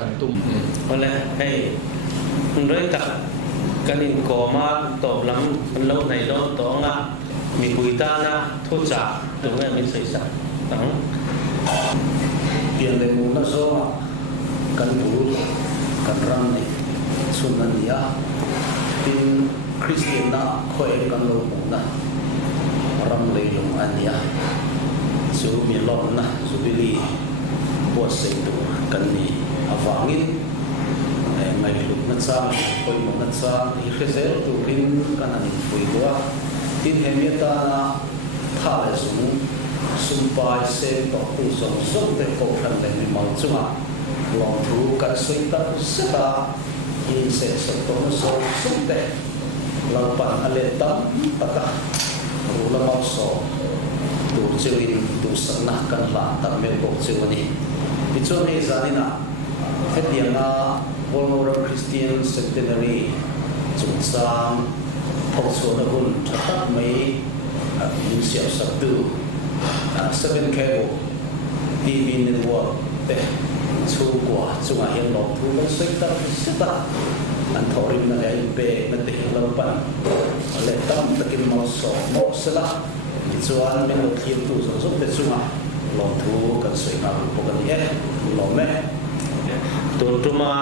กันตุ้ม có lẽ hay rồi cả cái này có mà tổ lắm lâu này lâu tổ ngã mình bùi ta na thu trả đúng là mình xây sản đắng tiền để muốn nó số mà cần đủ cần răng này xuân này ya tin Christian na khỏe cần lâu muốn na răng lấy lòng anh ya số miền lon na số bili buat xây đủ cần đi avangin ngày lúc ngân sang coi một ngân sang thì khi sẽ tụ kinh cần anh vui quá tin hem ta thà là sum pai se to ku song song te ko khan le mi mau chunga long thu kan soi ta seta in se so to so sum te lau pan ale tam taka ru la mau so tu chewin tu sana kan la ta me ko chewani ti chu ne zanina hetianga Hualngo Christian Centenary chung sang thok so na bun thatak mai in siap sabtu 7K TV network แต่ชูกว่าจุงอาเห็นหลอกทุกคนสุดท้ายสุดท้ายอันทอริมนั่นแหละเบะมันติดลำปันเล็ดตั้มตะกินมอสอมอสละส่วนเป็นหลอกเทียมตู้สมสุขเป็นจุงอาหลอกทุกกันสวยงามปกติหลอกแม่ตัวจุมา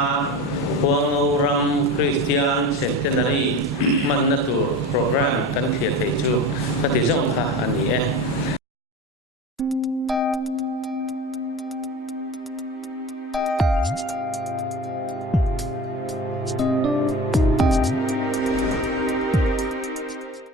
Hualngo Christian Centenary มันนั่นตัวโปรแกรมกันเทียบเทจูปฏิจจ์ค่ะอันนี้